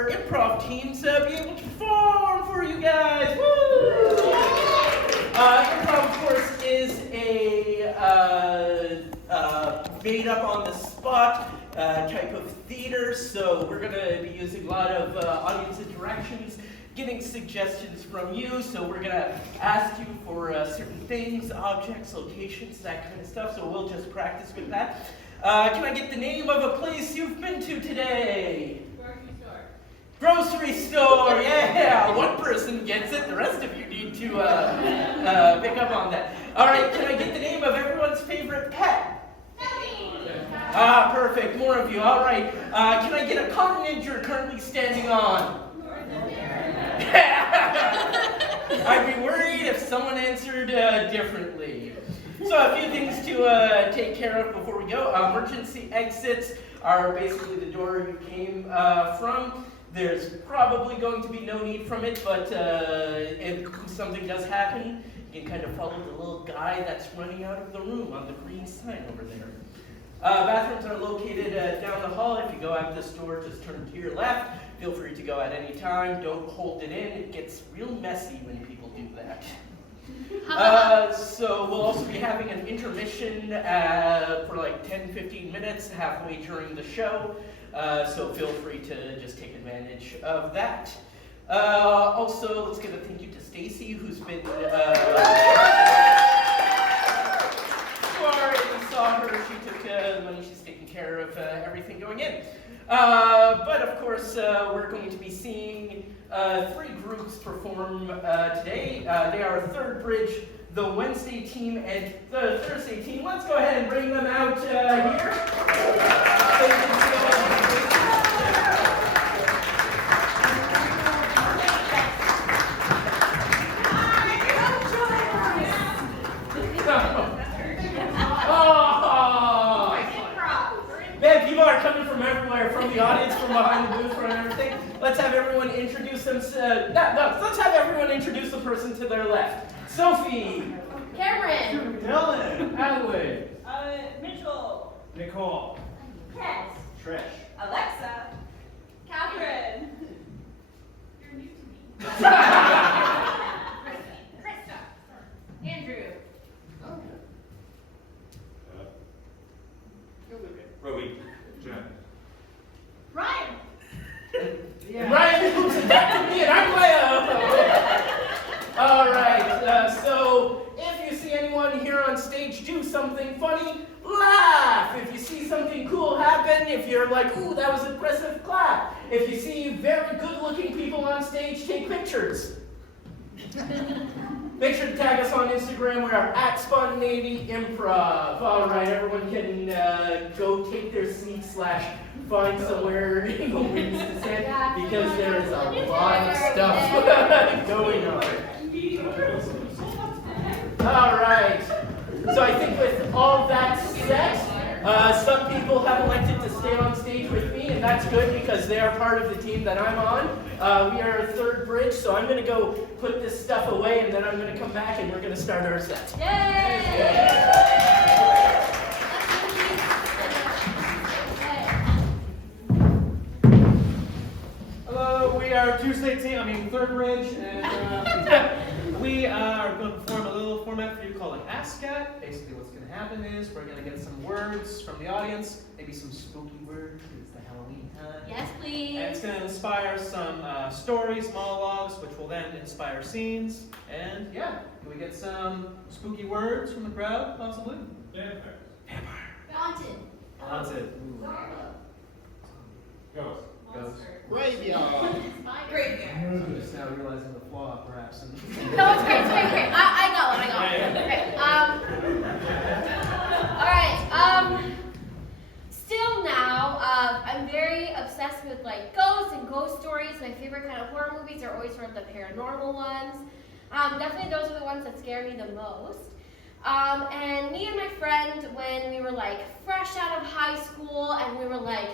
our improv teams be able to perform for you guys. Woo! Improv, of course, is a made up on the spot type of theater, so we're going to be using a lot of audience interactions, getting suggestions from you, so we're going to ask you for certain things, objects, locations, that kind of stuff, so we'll just practice with that. Can I get the name of a place you've been to today? Grocery store. Grocery store, yeah! One person gets it, the rest of you need to pick up on that. All right, can I get the name of everyone's favorite pet? Perfect, more of you, all right. Can I get a continent you're currently standing on? I'd be worried if someone answered differently. So a few things to take care of before we go. Emergency exits are basically the door you came from. There's probably going to be no need from it, but if something does happen, you can kind of follow the little guy that's running out of the room on the green sign over there. Bathrooms are located down the hall. If you go out this door, just turn to your left. Feel free to go at any time. Don't hold it in. It gets real messy when people do that. So we'll also be having an intermission for like 10-15 minutes halfway during the show. So feel free to just take advantage of that. Also, let's give a thank you to Stacy, who's been you already saw her. She took the money. She's taking care of everything going in. But of course, we're going to be seeing 3 groups perform today. They are Third Bridge, the Wednesday team, and the Thursday team. Let's go ahead and bring them out here. Man, people are coming from everywhere, from the audience, from behind the booth, from everything. Let's have everyone introduce themselves. Let's have everyone introduce the person to their left. Sophie. Cameron. Dylan. Adelaide. Mitchell. Nicole. Kat. Trish. Alexa. Catherine. You're new to me. Krista. Andrew. Roby. Jen. Ryan. Yeah. Ryan moves it back to me, and I'm Leo. All right. So if you see anyone here on stage do something funny, laugh. If you see something cool happen, if you're like, ooh, that was impressive, clap. If you see very good-looking people on stage, take pictures. Make sure to tag us on Instagram. We are at Spontaneity Improv. All right, everyone can go take their seat / find somewhere in the wings to sit, because there is a lot of stuff going on. All right. So I think with all that said, some people have elected to stay on stage with me, and that's good because they are part of the team that I'm on. We are Third Bridge, so I'm going to go put this stuff away, and then I'm going to come back, and we're going to start our set. Yay! Hello, we are Third Bridge, and we are going to perform a little format for you called an Ask Cat. Basically, what's going to happen is we're going to get some words from the audience, maybe some spooky words. It's the Halloween time. Yes, please. And it's going to inspire some stories, monologues, which will then inspire scenes. And yeah, can we get some spooky words from the crowd, possibly? Vampire. Haunted. Haunted. Ghost. Ghost. Graveyard. Graveyard. I'm just now realizing the flaw, perhaps. No, it's great, I got one. Okay, all right, still now, I'm very obsessed with like ghosts and ghost stories. My favorite kind of horror movies are always sort of the paranormal ones. Definitely those are the ones that scare me the most. And me and my friend, when we were like fresh out of high school and we were like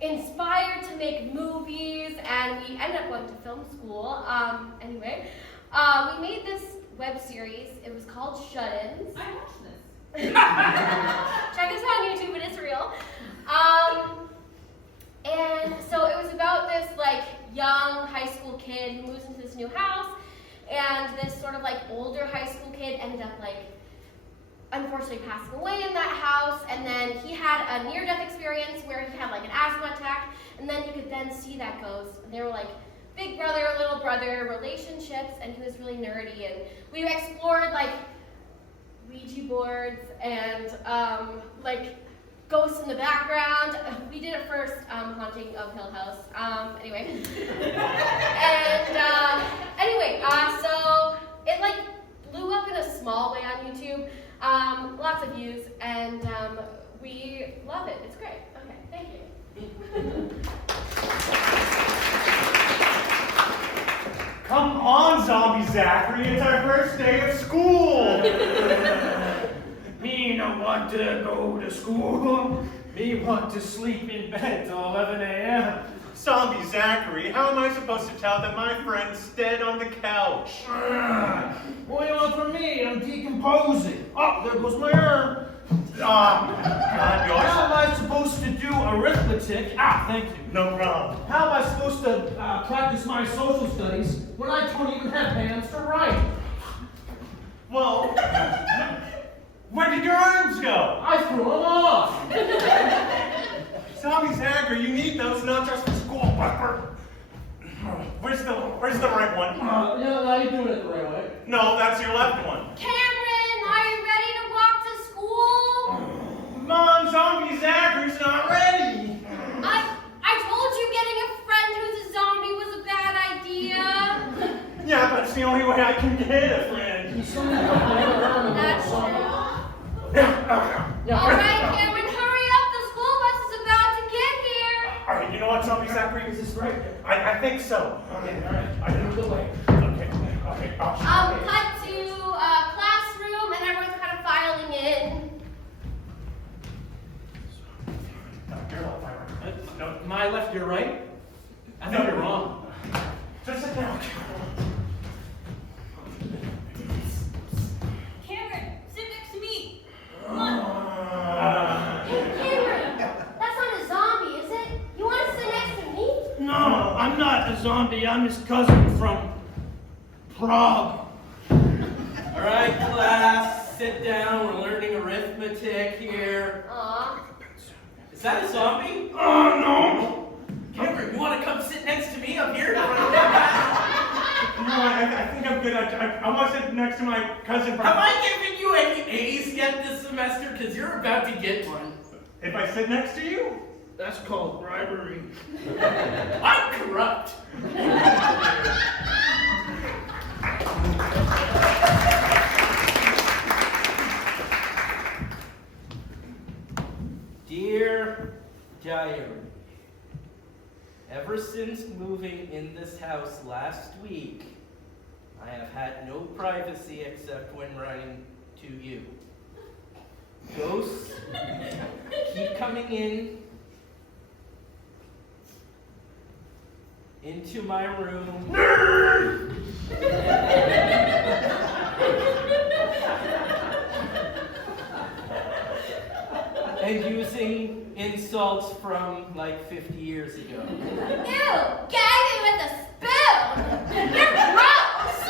inspired to make movies, and we ended up going to film school. Anyway, we made this web series. It was called Shut-ins. I watched this. Check us out on YouTube, it is real. And so it was about this like kid who moves into this new house, and this sort of like older high school kid ended up like unfortunately passing away in that house, and then he had a near-death experience where he had like an asthma attack, and then you could then see that ghost, and they were like big brother, little brother relationships, and he was really nerdy, and we explored like Ouija boards and like ghosts in the background. We did it first, Haunting of Hill House. Anyway. So it like blew up in a small way on YouTube. Lots of views, and we love it. It's great. Okay, thank you. Come on, Zombie Zachary, it's our first day of school! Me no want to go to school. Me want to sleep in bed till 11 a.m. Zombie Zachary, how am I supposed to tell that my friend's dead on the couch? What do you want from me? I'm decomposing. Oh, there goes my arm. God, How am I supposed to do arithmetic? Thank you. no problem. How am I supposed to practice my social studies when I don't even have hands to write? Well, where did your arms go? I threw them off. Zombie Zachary, you need those, not just for school, Pepper. Where's the right one? Yeah, you're doing it the right way. No, that's your left one. Cameron, are you ready to walk to school? Mom, Zombie Zachary's not ready. I told you getting a friend who's a zombie was a bad idea. Yeah, but it's the only way I can get a friend. That's true. All right, Cameron, hurry up. The school bus is about to get here. All right, you know what, Zombie Zachary? Is this right? I think so. Okay, all right. I think Good way. Okay. Cut to classroom, and everyone's kind of filing in. My left, your right? I think you're wrong. Just sit down. Cameron, sit next to me. Hey, Cameron, that's not a zombie, is it? You want to sit next to me? No, I'm not a zombie. I'm his cousin from Prague. All right, class, sit down. We're learning arithmetic here. Aw. Is that a zombie? Oh, no. Cameron, you want to come sit next to me up here? No, I think I'm good. I want to sit next to my cousin from... Have I given you any A's yet this semester? Because you're about to get one. If I sit next to you? That's called bribery. I'm corrupt. Dear Diary, ever since moving in this house last week, I have had no privacy except when writing to you. Ghosts keep coming into my room. And using insults from like 50 years ago. Ew, gagging with a spoon. You're gross.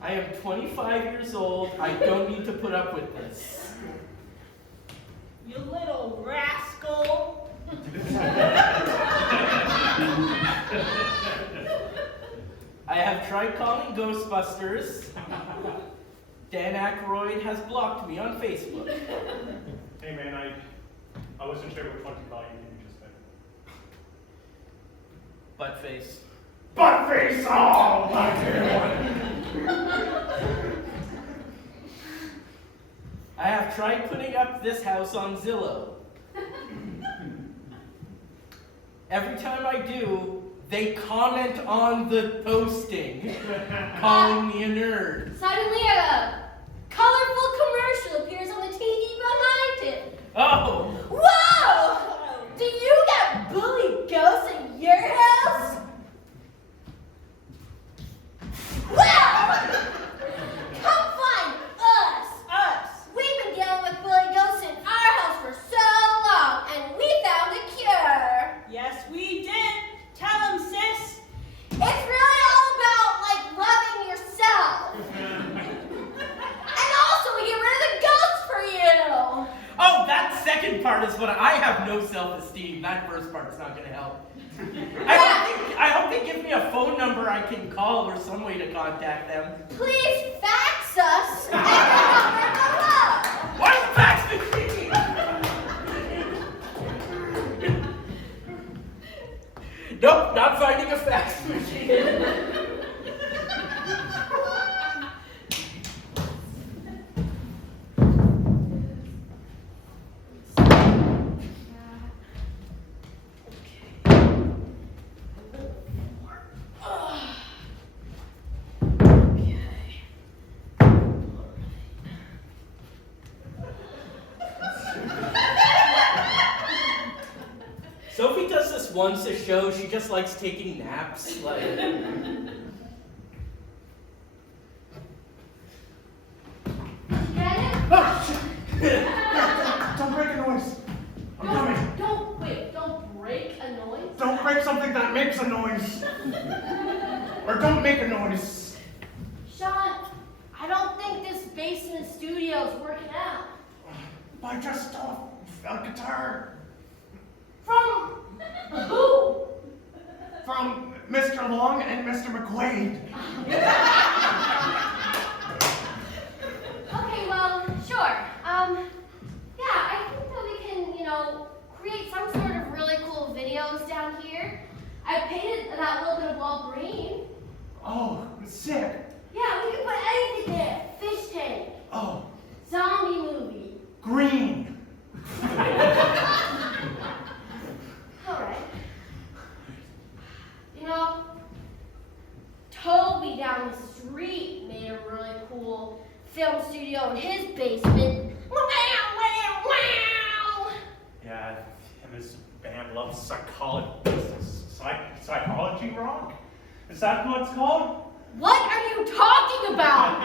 I am 25 years old. I don't need to put up with this. You little rascal. I have tried calling Ghostbusters. Dan Aykroyd has blocked me on Facebook. Hey, man, I wasn't sure which one to call you. You just said. Buttface. Buttface! Oh, my dear I have tried putting up this house on Zillow. Every time I do, they comment on the posting, calling me a nerd. Suddenly a colorful commercial appears on the TV behind it. Oh, Whoa! Do you get bullied ghosts in your house? Well, come find us. We've been dealing with bully ghosts in our house for so long, and we found a cure. Yes, I have no self-esteem. That first part's not gonna help. I hope they give me a phone number I can call or some way to contact them. Please fax us at the number below. Why is fax machine? Nope, not finding a fax machine. Sophie does this once a show. She just likes taking naps. Like, Get it? Don't break a noise. I'm coming. Don't break a noise. Don't break something that makes a noise. Or don't make a noise. Sean, I don't think this basement studio is working out. I just stole a guitar From who? from Mr. Long and Mr. McQuaid. Okay, well, sure. Yeah, I think that we can, create some sort of really cool videos down here. I painted that little bit of wall green. Oh, sick. Yeah, we can put anything there. Fish tank, Oh, zombie movie. green. All right. Toby down the street made a really cool film studio in his basement. Wow, wow, wow. Yeah, and his band loves psychology rock? Is that what it's called? What are you talking about?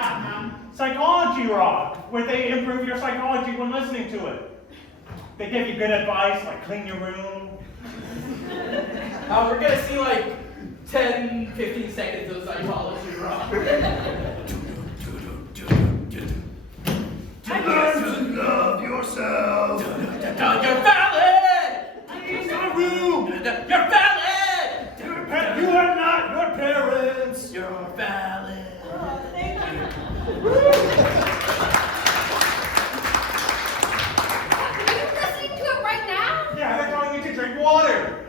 Psychology rock, where they improve your psychology when listening to it. They give you good advice, like clean your room. we're gonna see like 10, 15 seconds of psychology rock. To learn to love yourself. You're valid! Clean your room. You're valid! You are not your parents. You're valid. Oh, thank you. Are you listening to it right now? Yeah, they're telling me to drink water.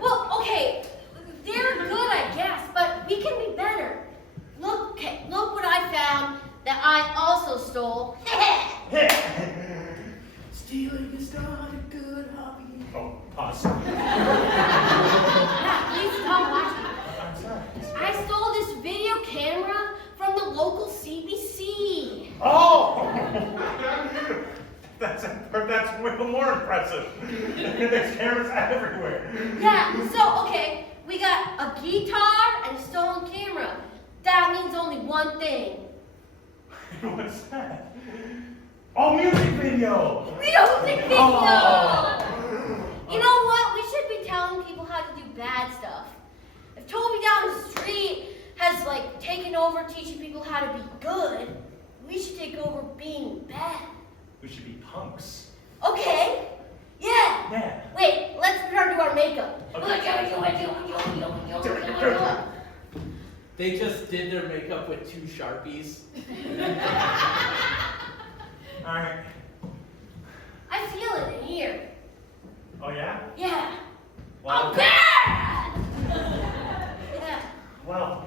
Well, okay, they're good, I guess, but we can be better. Look what I found that I also stole. Stealing is not a good hobby. Oh, pause. Yeah, please stop watching. I'm sorry. I stole this video camera from the local CBC. Oh! That's way more impressive. There's cameras everywhere. Yeah, so, okay, we got a guitar and a stolen camera. That means only one thing. What's that? Oh, music video! Music video! Oh. You know what? We should be telling people how to do bad stuff. If Toby down the street has, taken over teaching people how to be good, we should take over being bad. We should be punks. Okay. Yeah. Yeah. Wait, let's return to our makeup. They just did their makeup with 2 Sharpies. Alright. I feel it in here. Oh, yeah? Yeah. Well, I'm bad! Yeah. well,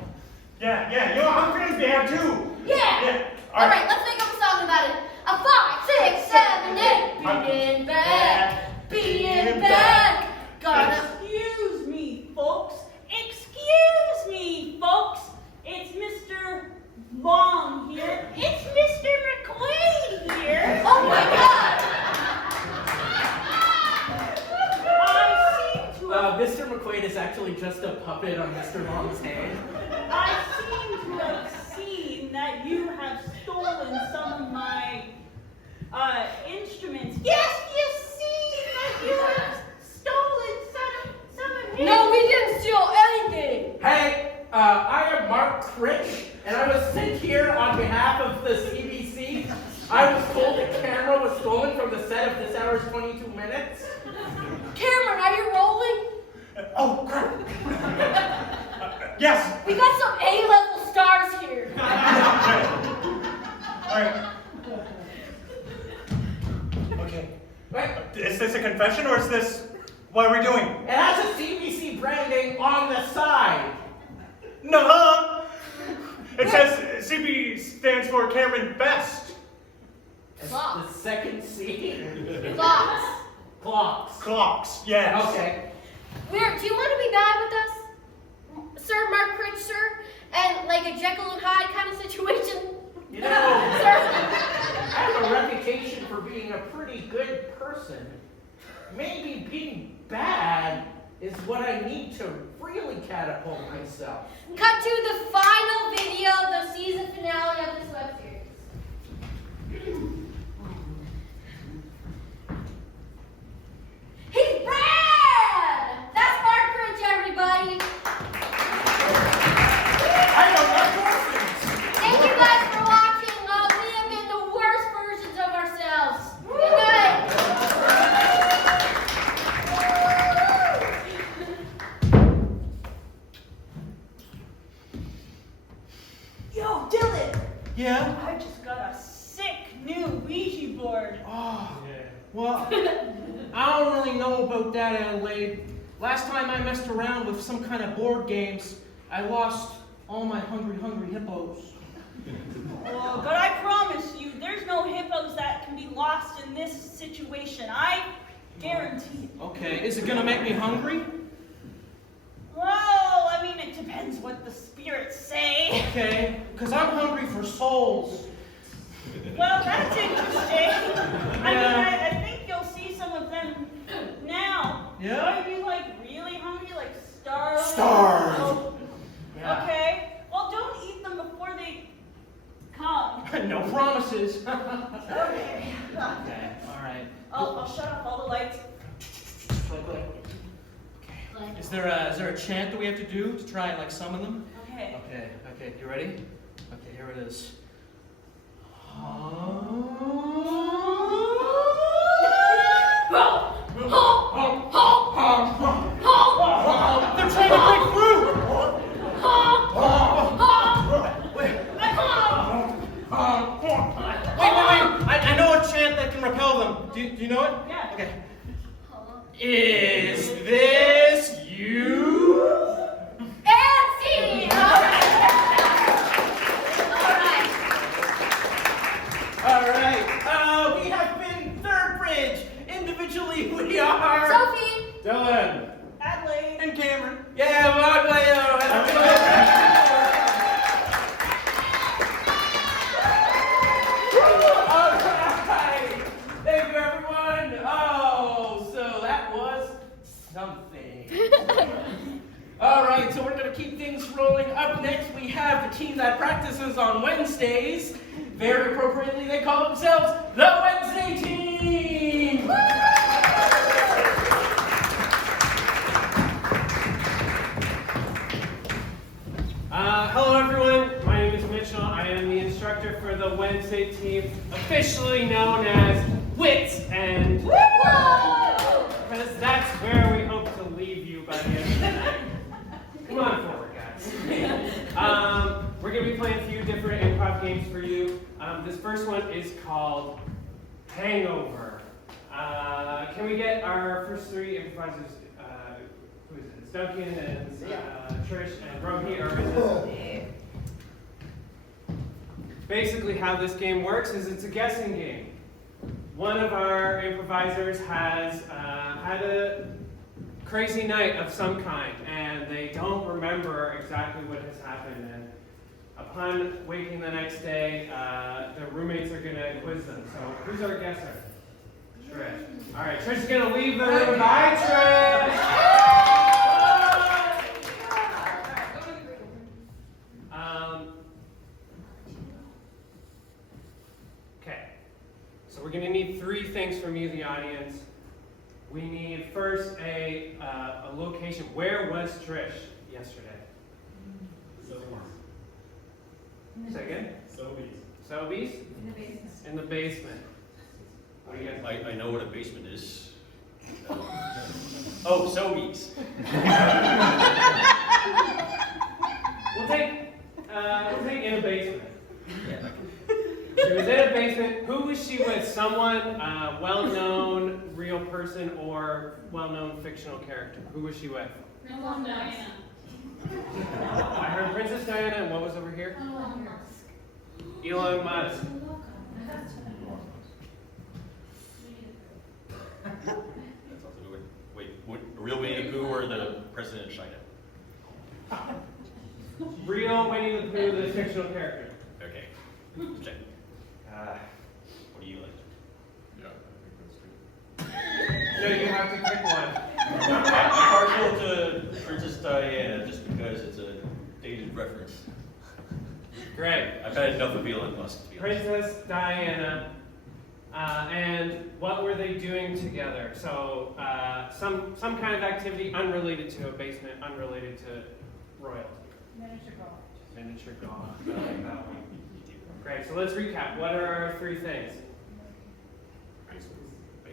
yeah, you know, I'm feeling bad too. Yeah. Yeah. All right, let's make up a song about it. A 5, 6, 7, 8. Being bad. Being bad. Gonna. Excuse me, folks. Excuse me, folks. It's Mr. Long here. It's Mr. McQuaid here. Oh my God! I seem to have, Mr. McQuaid is actually just a puppet on Mr. Long's hand. I seem to have seen that you have stolen some of my instruments. Yes, you see that you have stolen some of his. No, we didn't steal anything. Hey, I am Mark Critch, and I was sent here on behalf of the CBC. I was told the camera was stolen from the set of this hour's 22 minutes. Cameron, are you rolling? Oh, crap. Yes. We got some A-level stars here. All right. Okay. Wait, Is this a confession or is this what are we doing? it has a CBC branding on the side. No. It says CB stands for Cameron Best. It's Clocks. the second C. Clocks. Clocks. Clocks. Yes. Okay. Do you want to be bad with us? Sir Mark Rich, sir? And like a Jekyll and Hyde kind of situation? You know, Sir? I have a reputation for being a pretty good person. Maybe being bad is what I need to really catapult myself. Cut to the final video, the season finale of this web series. He's Brad! That's Mark Rich, everybody. I don't know orphans. Thank you guys for watching. We have been the worst versions of ourselves. Good night. Yo, Dylan! Yeah? I just got a sick new Ouija board. Oh, well, I don't really know about that, Adelaide. Last time I messed around with some kind of board games, I lost all my hungry hippos. Oh, but I promise you, there's no hippos that can be lost in this situation. I guarantee it. Okay, is it gonna make me hungry? Well, I mean, it depends what the spirits say. Okay, because I'm hungry for souls. Well, that's interesting. I mean, Yeah. I think you'll see some of them now. Yeah? Are you like really hungry, like starved? Starved. Oh, Yeah. okay. Well, don't eat them before they come. No promises. Okay. Okay, all right. I'll shut off all the lights. Is there a chant that we have to do to try and like summon them? Okay. Okay, you ready? Okay, here it is. They're trying to break through! Wait. I know a chant that can repel them. Do you know it? Yeah. Okay. Is this you? Nancy! All right. We have been Third Bridge. Individually, we are. Sophie! Dylan. Adelaide. And Cameron. Yeah, Maglio. All right. Thank you, everyone. Oh, so that was something. All right, so we're going to keep things rolling. Up next, we have the team that practices on Wednesdays. Very appropriately, they call themselves the Wednesday Team. Hello everyone, my name is Mitchell. I am the instructor for the Wednesday team, officially known as Wits and because that's where we hope to leave you by the end of the night. Come on forward, guys. We're going to be playing a few different improv games for you. This first one is called Hangover. Can we get our first three improvisers? Who is it? It's Duncan and Trish and Rohi. Or is it? Basically, how this game works is it's a guessing game. One of our improvisers has had a crazy night of some kind, and they don't remember exactly what has happened. And upon waking the next day, their roommates are going to quiz them. So, who's our guesser? Trish. All right, Trish is going to leave the room. Bye, Trish. Okay, so we're going to need three things from you, the audience. We need first a location. Where was Trish yesterday? Say again? Sobeys. In the basement. What do you guys? I know what a basement is. Oh, Sobeys. We'll take in a basement. She was in a basement. Who was she with? Someone well-known, real person, or well-known fictional character? Who was she with? Princess Diana. I heard Princess Diana, and what was over here? Elon Musk. That's also good. Wait, a real Winnie the Pooh or the president of China? Real Winnie the Pooh, the fictional character. Okay. Check. What do you like? Yeah, I think that's good. No, you have to pick one. I'm partial to Princess Diana just because it's a dated reference. Great. I've had enough of Elon Musk, to be honest. Princess Diana. And what were they doing together? So some kind of activity unrelated to a basement, unrelated to royalty. Miniature golf. Miniature golf. I like that one. Great. So let's recap. What are our three things?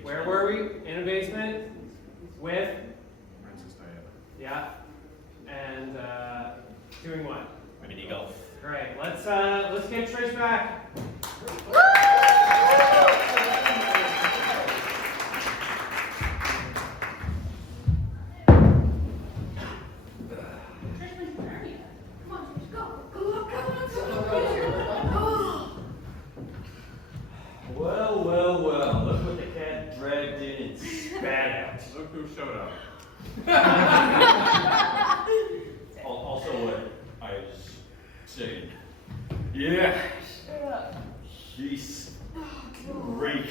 Where were we? In a basement with Princess Diana. yeah, and doing what? Mini golf. Great. Let's get Trish back. Well, look what the cat dragged in and spat out. Look who showed up. Also what I was saying. Yeah. She's great.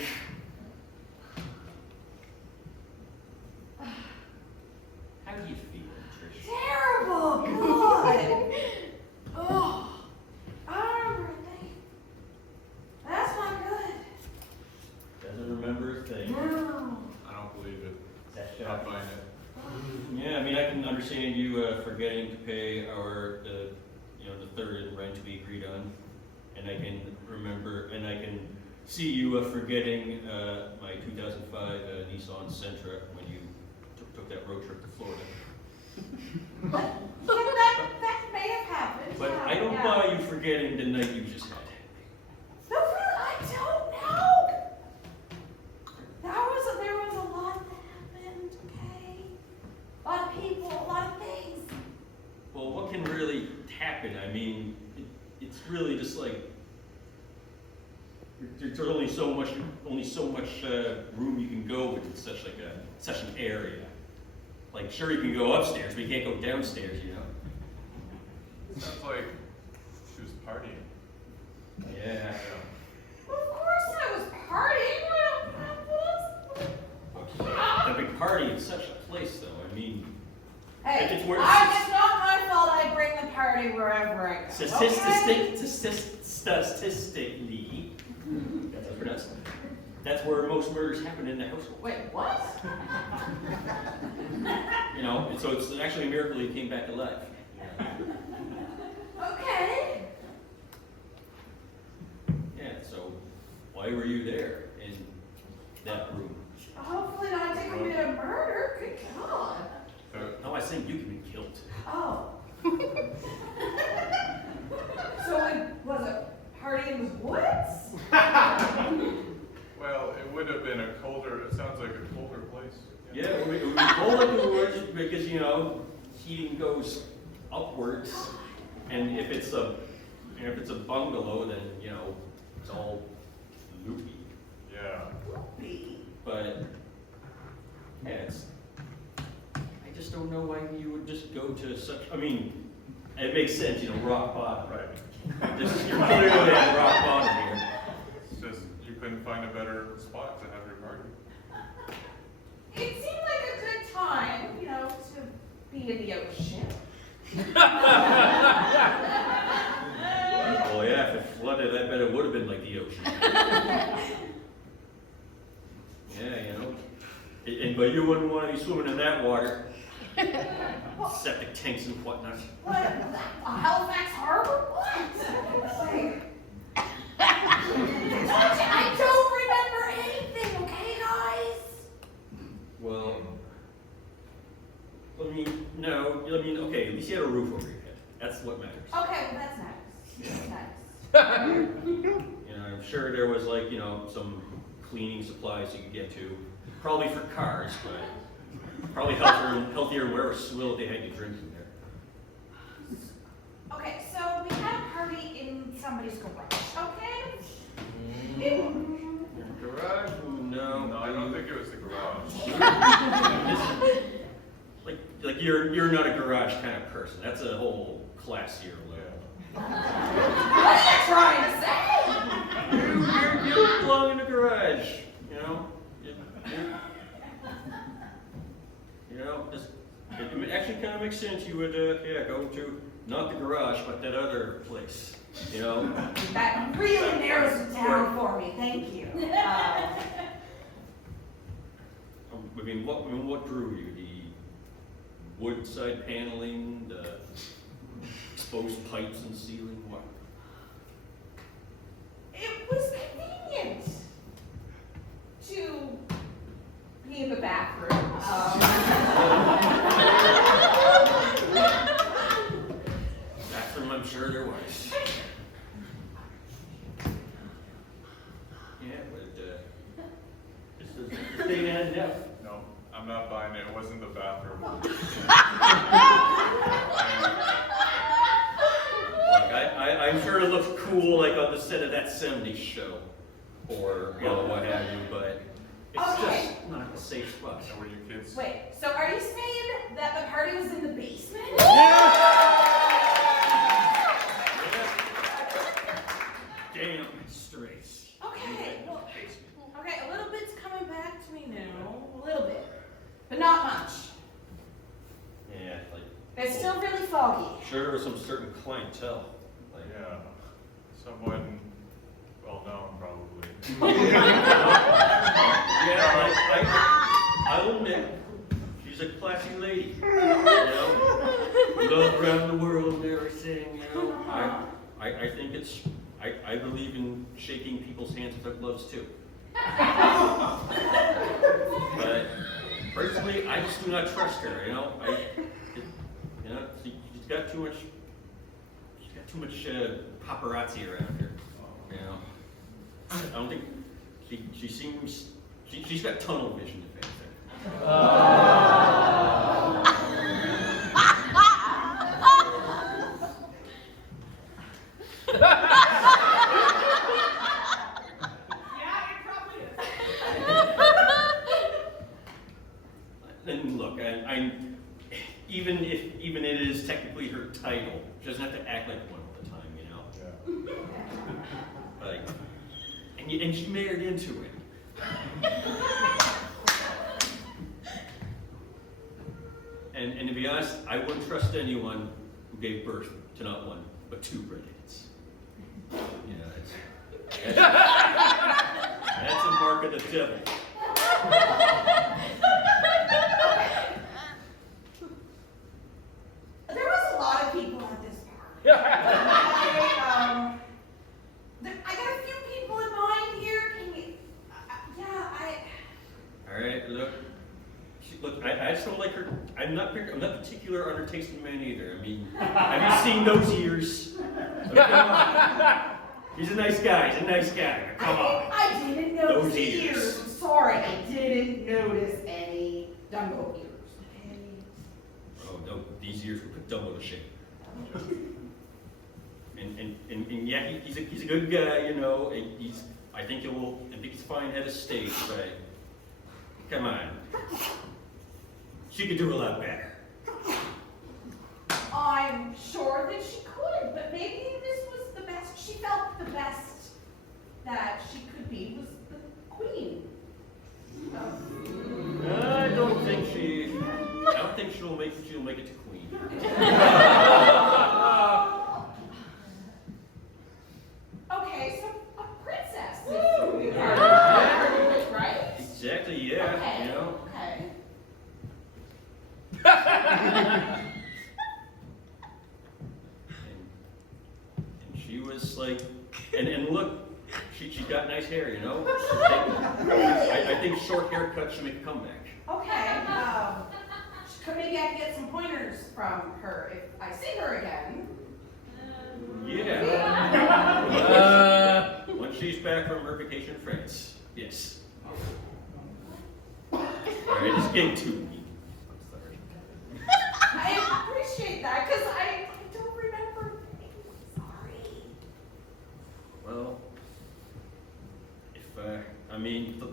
How do you feel, Trish? Terrible! God! Oh, I remember a thing. That's not good. Doesn't remember a thing. No. I don't believe it. That's I'll find it. Yeah, I mean, I can understand you forgetting to pay our, the third rent we agreed on, and I can remember, and I can see you forgetting my 2005 Nissan Sentra when you took that road trip to Florida. That may have happened. But yeah, I don't yeah. buy you forgetting the night you just had. No, really, I don't know. There was a lot that happened, okay? A lot of people, a lot of things. Well, what can really happen? I mean, it's really just like there's only so much room you can go with such an area. Like, sure, you can go upstairs, but you can't go downstairs, you know? Sounds like she was partying. Yeah. Of course I was partying. The big party in such a place, though. I mean, Hey, It's where- it's not my fault I bring the party wherever I go. Okay? statistically, that's how it's pronounced. That's where most murders happen in the household. Wait, what? You know, and so it's actually a miracle he came back alive. Okay. Yeah, so why were you there in that room? Hopefully not to commit a murder. Good God. No, I think you can be killed. Oh. So it was a party in the woods? Well, it would have been it sounds like a colder place. Yeah, we roll up the woods because, you know, heating goes upwards. And if it's a bungalow, then, you know, it's all loopy. Yeah. But, yeah, I just don't know why you would just go to such, I mean, it makes sense, you know, rock bottom. Right. You're clearly at rock bottom here. It's just you couldn't find a better spot to have your party. It seemed like a good time, you know, to be in the ocean. Well, yeah, if it flooded, I bet it would have been like the ocean. Yeah, you know. But you wouldn't want to be swimming in that water. Septic tanks and whatnot. What? Halifax Harbor? What? Like, I don't remember anything mean, no, I mean, okay, at least you had a roof over your head. That's what matters. Okay, well, that's nice. That's nice. You know, I'm sure there was like, you know, some cleaning supplies you could get to. Probably for cars, but probably healthier wherever swill they had you drink in there. Okay, so we had a party in somebody's garage, okay? Garage? No. No, I don't think it was the garage. Like you're not a garage kind of person. That's a whole classier level. What are you trying to say? You belong in a garage, you know? You know, it actually kind of makes sense. You would, go to not the garage, but that other place, you know? That really narrows it down for me, thank you. I mean, what drew you? The wood side paneling, the exposed pipes in the ceiling, what? It was convenient to be in the bathroom. Bathroom, I'm sure there was. Yeah, but this is staying on enough. No, I'm not buying it. It wasn't the bathroom. I'm sure it looks cool, like on the set of that '70s show, or you know what have you, but it's Okay. just not a safe spot. And were you kids? Wait, so are you saying that the party was in the basement? Damn straight. Okay, well, okay, a little bit's coming back to me now, a little bit, but not much. Yeah, like It's still really foggy. sure there was some certain clientele. Like, Yeah. Someone well known, probably. yeah, like I'll admit, she's a classy lady. You know, love around the world and everything. You know, I think it's. I believe in shaking people's hands with their gloves too. But personally, I just do not trust her. You know, she's got too much. She's got too much paparazzi around her. You know, I don't think she seems. She's got tunnel vision, if anything. And look, even it is technically her title, she doesn't have to act like one all the time, you know. Yeah. Like, and she married into it. And to be honest, I wouldn't trust anyone who gave birth to not one but two redheads. Yeah, that's a mark of the devil. There was a lot of people at this party. I got a few people in mind here. Can you? All right, look. I just don't like her. I'm not particular on her taste in men either. I mean, have you seen those ears? Come on. He's a nice guy. Come on. I didn't notice Those the ears. ears. I'm sorry, I didn't notice any Dumbo ears. Okay. Oh no, these ears would put Dumbo to shame. And yeah, he's a good guy, you know. And I think he's fine head of state, but come on, she could do a lot better. I'm sure that she could, but maybe this was the best. She felt the best that she could be was the queen. I don't think she'll make it to queen. Okay, so a princess is right? Exactly, yeah. Okay. You know. Okay. And she was like, and look, she got nice hair, you know. I think short haircuts should make a comeback. Okay. She maybe I can get some pointers from her if I see her again. Yeah. Once she's back from her vacation in France. Yes. Alright, it's getting too weak. I appreciate that, because I don't remember things. Sorry. Well,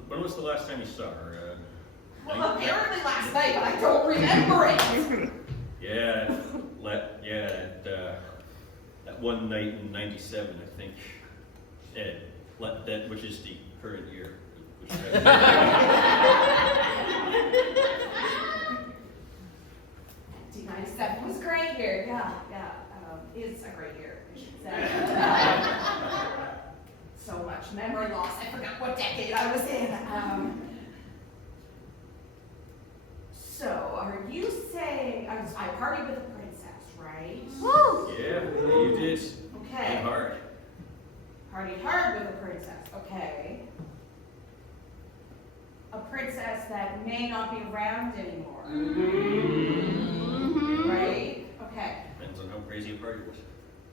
when was the last time you saw her? Well, apparently last night, but I don't remember it. That one night in '97, I think. That which is the current year. Which '97 was great here. Yeah. Is a great year, I should say. So much memory loss. I forgot what decade I was in. So, are you saying I partied with a princess, right? Woo! Yeah, you did. Okay. And hard. Partied hard with a princess. Okay. A princess that may not be around anymore. Right? Okay. Depends on how crazy a party was.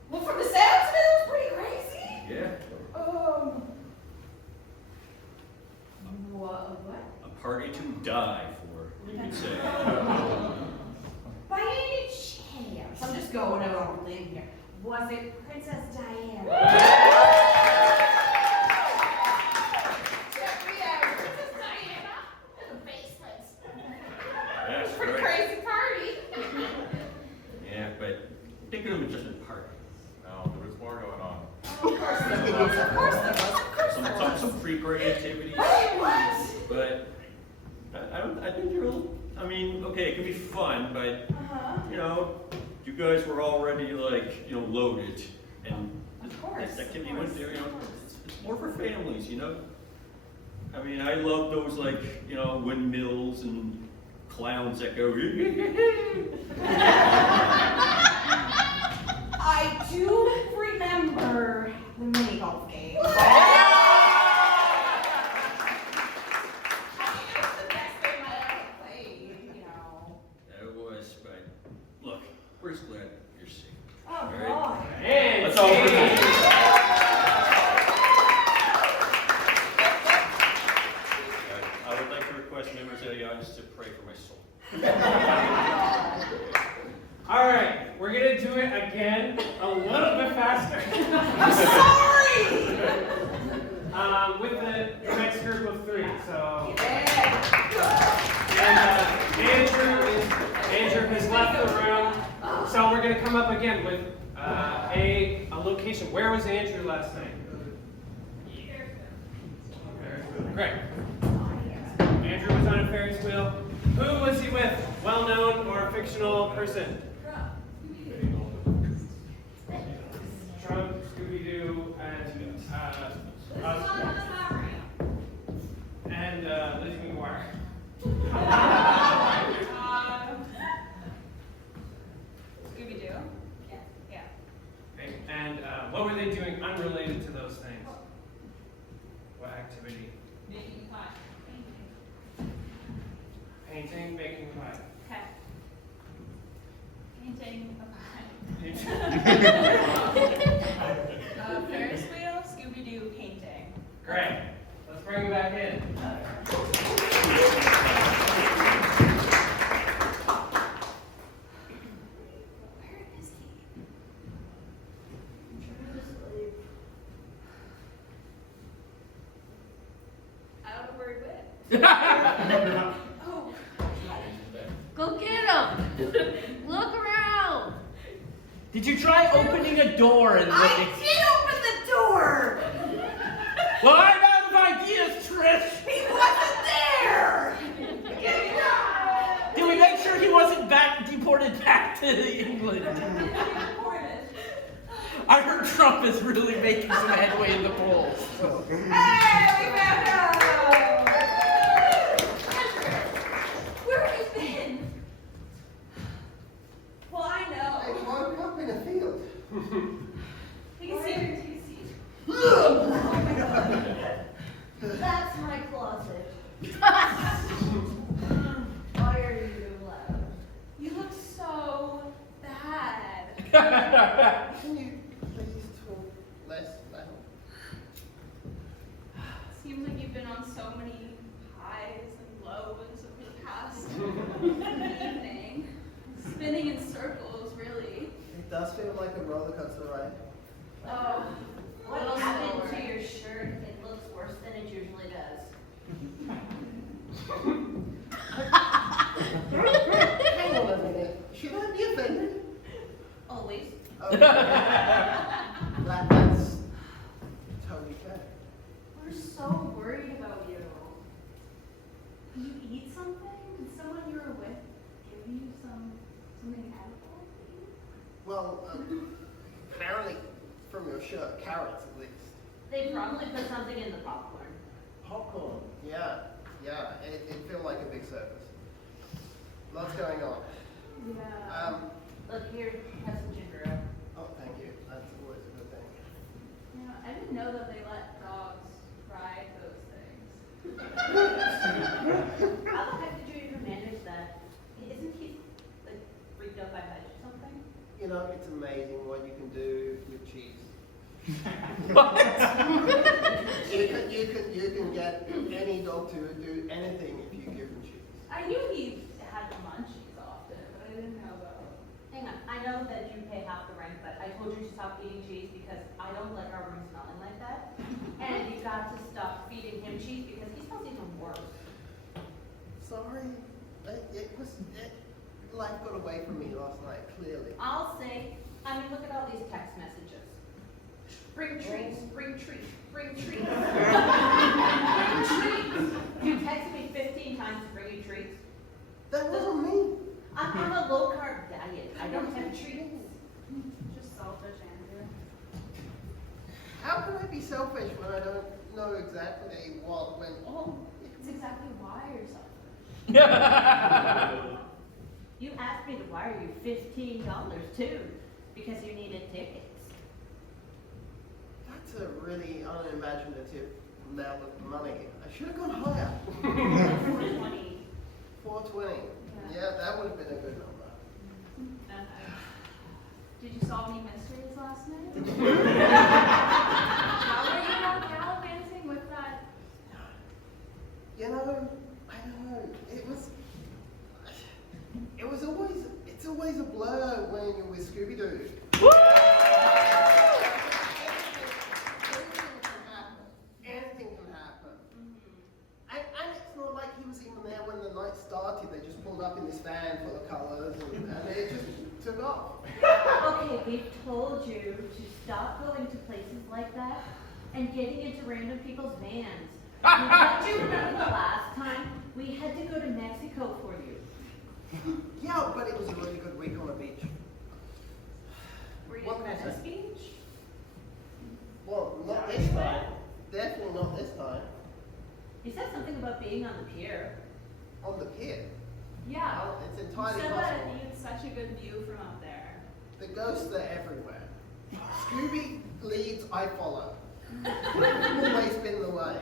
Well, from the sounds of it, it was pretty crazy. Yeah. What? A party to die for, you could say. By any chance, I'm just going out on a limb here. Was it Princess Diana? Check me out, Princess Diana in the basement. That's Pretty right. crazy party. Yeah, but think of it as just a party. No, there was more going on. Of course there was. Of course there was. Of course there was. Some pre-party activities. What? But I think you're a little. Okay, it can be fun, but you guys were already loaded, and Of course. this activity went there. It's more for families, I love those windmills and clowns that go. I do remember the mini golf game. It was the best game I ever played, That was, but look, we're just glad you're safe. Oh, All right. God. And That's all for Steve. tonight. I would like to request members of the audience to pray for my soul. All right, we're gonna do it again, a little bit faster. I'm sorry! With the next group of three. So, Yeah. and Andrew has left the room. So we're gonna come up again with a location. Where was Andrew last night? Great. Andrew was on a Ferris wheel. Who was he with? Well-known or fictional person? Trump, Scooby-Doo, and Lizzie McGuire. Scooby-Doo. Yeah. Okay. And what were they doing unrelated to those things? What activity? Making pie. Painting, baking pie. Okay. Painting a pie. Ferris wheel, Scooby-Doo, painting. Great. Let's bring it back in. Where is he? I don't know where he went. Oh. Go get him! Look around! Did you try opening a door and I looking? did open the door! Well, I'm out of ideas, Trish! He wasn't there! Did we make sure he wasn't deported back to England? I heard Trump is really making some headway in the polls. Hey, we found out! Where have you been? Well, I know. I woke up in a field. Take a seat. That's my closet. Why are you loud? does feel like a roller coaster ride. Oh, what happened to your shirt? It looks worse than it usually does. Hang on a minute. Should I be offended? Always. Oh, that's totally fair. We're so worried about you. Can you eat something? Did someone you were with give you something edible? Well, apparently from your shirt, carrots at least. They probably put something in the popcorn. Popcorn. Yeah. It felt like a big circus. Lots going on. Yeah. Look here, have some ginger ale. Oh, thank you. That's always a good thing. Yeah, I didn't know that they let dogs ride those things. How the heck did you even manage that? Isn't he like freaked out by heights or something? You know, it's amazing what you can do with cheese. you can get any dog to do anything if you give him cheese. I knew he had the munchies often, but I didn't know about. Hang on, I know that you pay half the rent, but I told you to stop eating cheese because I don't like our room smelling like that. And you got to stop feeding him cheese because he smells even worse. Sorry. Life got away from me last night, clearly. I'll say, I mean, look at all these text messages. Bring treats, bring treats, bring treats. Bring treats. You texted me 15 times to bring you treats. That wasn't me. I'm on a low carb diet. I don't have treats. Just selfish, Andrew. How can I be selfish when I don't know exactly what went on? It's exactly why you're selfish. You asked me to wire you $15 too, because you needed tickets. That's a really unimaginative amount of money. I should have gone higher. 420. 420. Yeah, that would have been a good number. Did you solve any mysteries last night? How were you not gallivanting with that? You know, I don't know. It's always a blur when you're with Scooby-Doo. Anything can happen. And it's not like he was even there when the night started. They just pulled up in this van full of colours and it just took off. Okay, we've told you to stop going to places like that and getting into random people's vans. Don't you remember the last time we had to go to Mexico for you? Yeah, but it was a really good week on the beach. Were you What in was Venice it? Beach? Well, not this time. Definitely not this time. You said something about being on the pier. On the pier. Yeah. Well, it's You entirely said that possible. you had such a good view from up there. The ghosts are everywhere. Scooby leads, I follow. Always been the way.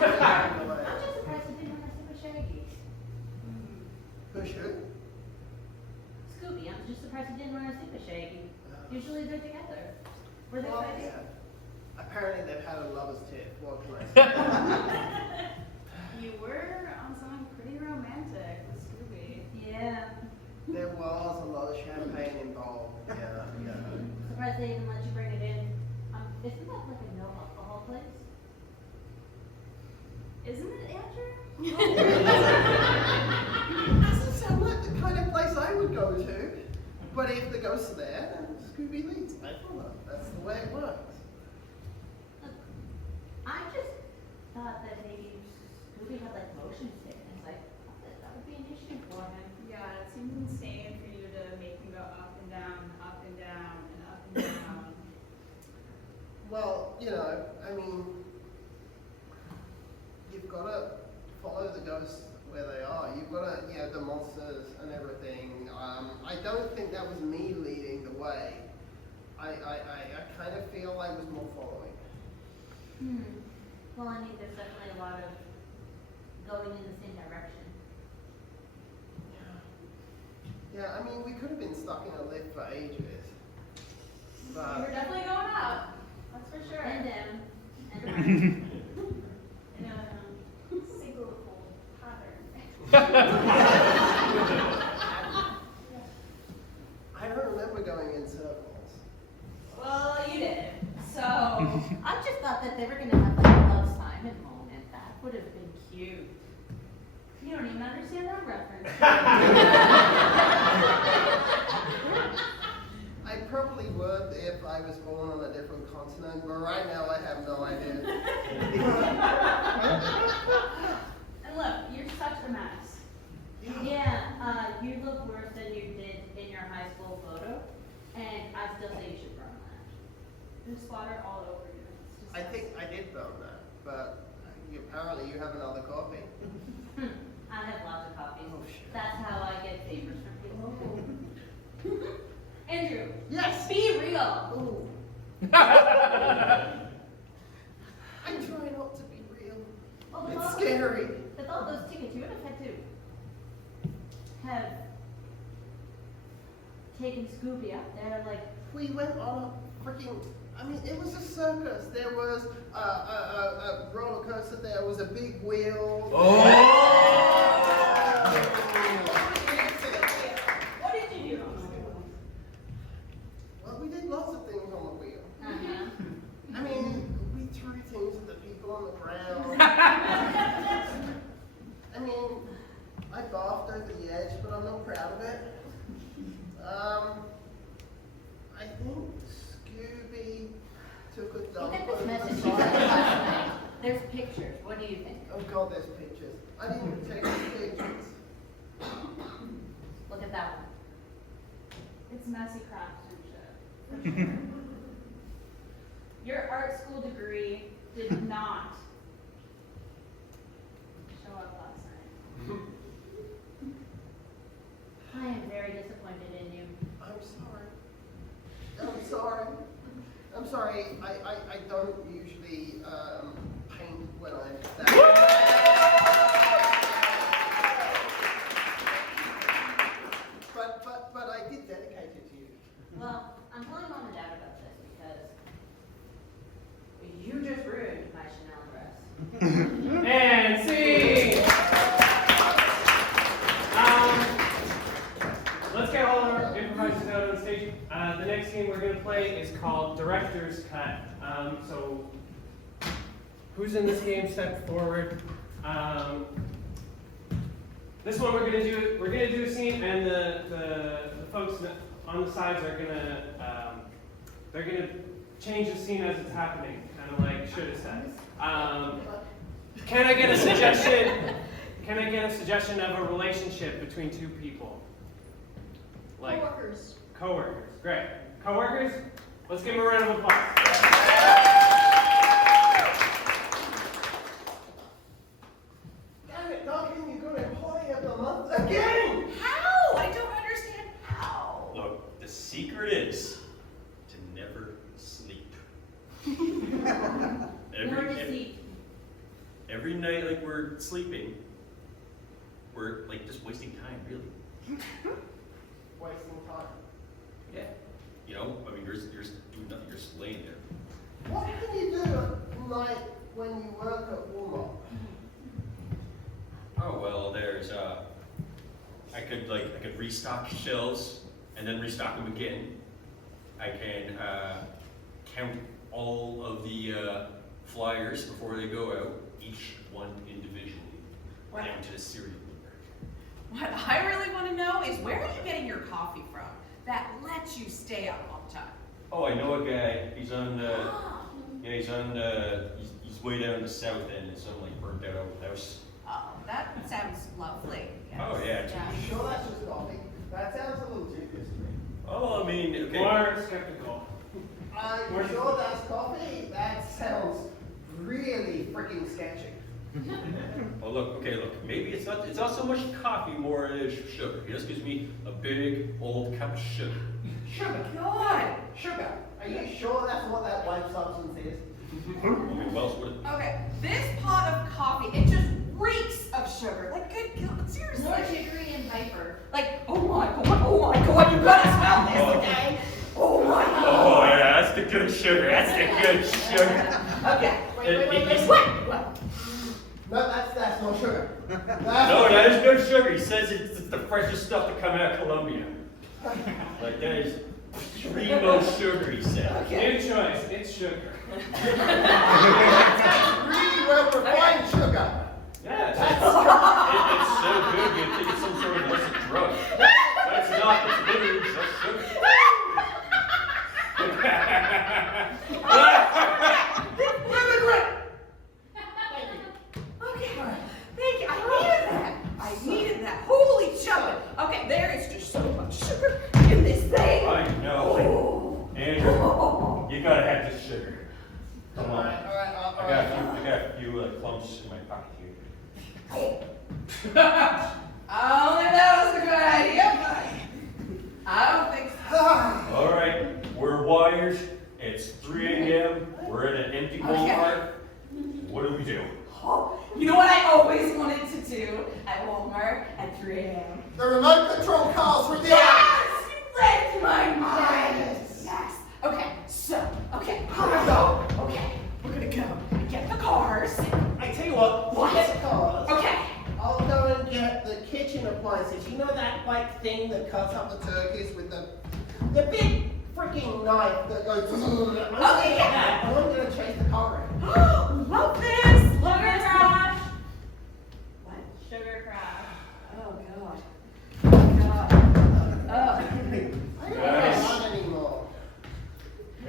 I'm just surprised you didn't have Super Shaggy. Push who? Scooby, I'm just surprised you didn't run a Super Shaggy. Usually they're together. Were they Well, fighting? yeah. Apparently they've had a lover's tiff. What can I say? You were on something pretty romantic with Scooby. Yeah. There was a lot of champagne involved. Yeah. Surprised they didn't let you bring it in. Isn't that like a no alcohol place? Isn't it, Andrew? Doesn't sound like the kind of place I would go to. But if the ghosts are there, then Scooby leads. I follow. That's the way it works. Look, I just thought that maybe Scooby had like motion sickness. Like, that would be an issue for him. Yeah, it seems insane for you to make him go up and down, up and down, and up and down. Well, you know, I mean, you've got to follow the ghosts where they are. You've got to, the monsters and everything. I don't think that was me leading the way. I kind of feel I was more following. Well, I mean, there's definitely a lot of going in the same direction. Yeah, I mean, we could have been stuck in a lift for ages. We're But definitely going up. That's for sure. And down. And In a single pattern. I don't remember going in circles. I probably would if I was born on a different continent, but right now I have no idea. And look, you're such a mess. Yeah, you look worse than you did in your high school photo, and I still say you should burn that. There's splatter all over you. It's I think I did burn that, but apparently you have another copy. I have lots of copies. Oh, shit. That's how I get favors from people. Andrew. Yes. Be real. Ooh. I'm trying not to be real. Well, It's scary. With all those tickets, you would have had to have taken Scooby up there, like. We went on a freaking, I mean, it was a circus. There was a roller coaster, there was a big wheel. Oh! What did you do? Well, we did lots of things on the wheel. Uh-huh. I mean, we threw things at the people on the ground. I mean, I barfed over the edge, but I'm not proud of it. I think Scooby took a dump Look at this over message the you got side. last night. There's pictures. What do you think? Oh God, there's pictures. I didn't even take any pictures. Look at that one. It's messy craftsmanship. Your art school degree did not show up last night. I am very disappointed in you. I'm sorry. I'm sorry. I'm sorry. I don't usually paint when I'm sad. But I did dedicate it to you. Well, I'm telling mom and dad about this because you just ruined my Chanel dress. And scene! Let's get all our improvisers out on stage. The next scene we're going to play is called Director's Cut. So, who's in this game? Step forward. This one we're going to do a scene, and the folks on the sides are they're gonna change the scene as it's happening, kind of like should have said. Can I get a suggestion? Can I get a suggestion of a relationship between two people? Like Coworkers. Coworkers, great. Coworkers, let's give them a round of applause. Damn it, Duncan, you got employee of the month again! How? I don't understand how. Look, the secret is to never sleep. More deceit. Every night, like we're sleeping, we're like just wasting time, really. Wasting time. Yeah. You know, I mean, you're doing nothing. You're just laying there. What can you do at night when you work at Walmart? Oh well, there's I could restock shelves and then restock them again. I can count all of the flyers before they go out, each one individually, down to the serial number. What I really want to know is where are you getting your coffee from that lets you stay up all the time? Oh, I know a guy. He's on he's way down the south end in some like burnt out old house. Oh, that sounds lovely. Yes. Oh yeah. You sure that's just coffee? That sounds a little dubious to me. Oh, I mean, okay. More skeptical. I'm sure that's coffee? That sounds really freaking sketchy. Oh look, maybe it's not so much coffee, more it is sugar. He just gives me a big old cup of sugar. Sugar? God. Sugar? Are you sure that's what that white substance is? I mean, well, what? Okay, this pot of coffee, it just reeks of sugar. Like, good God, seriously. More sugary and hyper. Like, oh my God, you gotta smell this today. Oh my God. Oh yeah, that's the good sugar. That's the good sugar. Okay, wait. What? No, that's not sugar. That's No, that is good sugar. He says it's the freshest stuff to come out of Colombia. Like that is primo sugar, he said. New choice, it's sugar. really well refined sugar. Yeah, it's so good. You'd think it's some sort of Okay, there is just so much sugar in this thing. I know. Oh. Andrew, you gotta have this sugar. Come on. Alright, I got a few clumps in my pocket here. I don't think that was a good idea, but I don't think so. All right, we're wired. It's 3 a.m. We're at an empty Walmart. What do we do? Oh, you know what I always wanted to do at Walmart at 3 a.m.? The remote control cars with the Yes! You read my mind! Yes! Okay, so, okay, we're gonna go. Okay, we're gonna go and get the cars. I tell you what, get the cars. Okay. I'll go and get the kitchen appliances. You know that like thing that cuts up the turkeys with the big freaking knife that goes. I'm gonna get that. And I'm gonna chase the car around. Love this! Love Sugar this! crash. What? Sugar crash. Oh god. Oh god. Oh. I don't want to run anymore.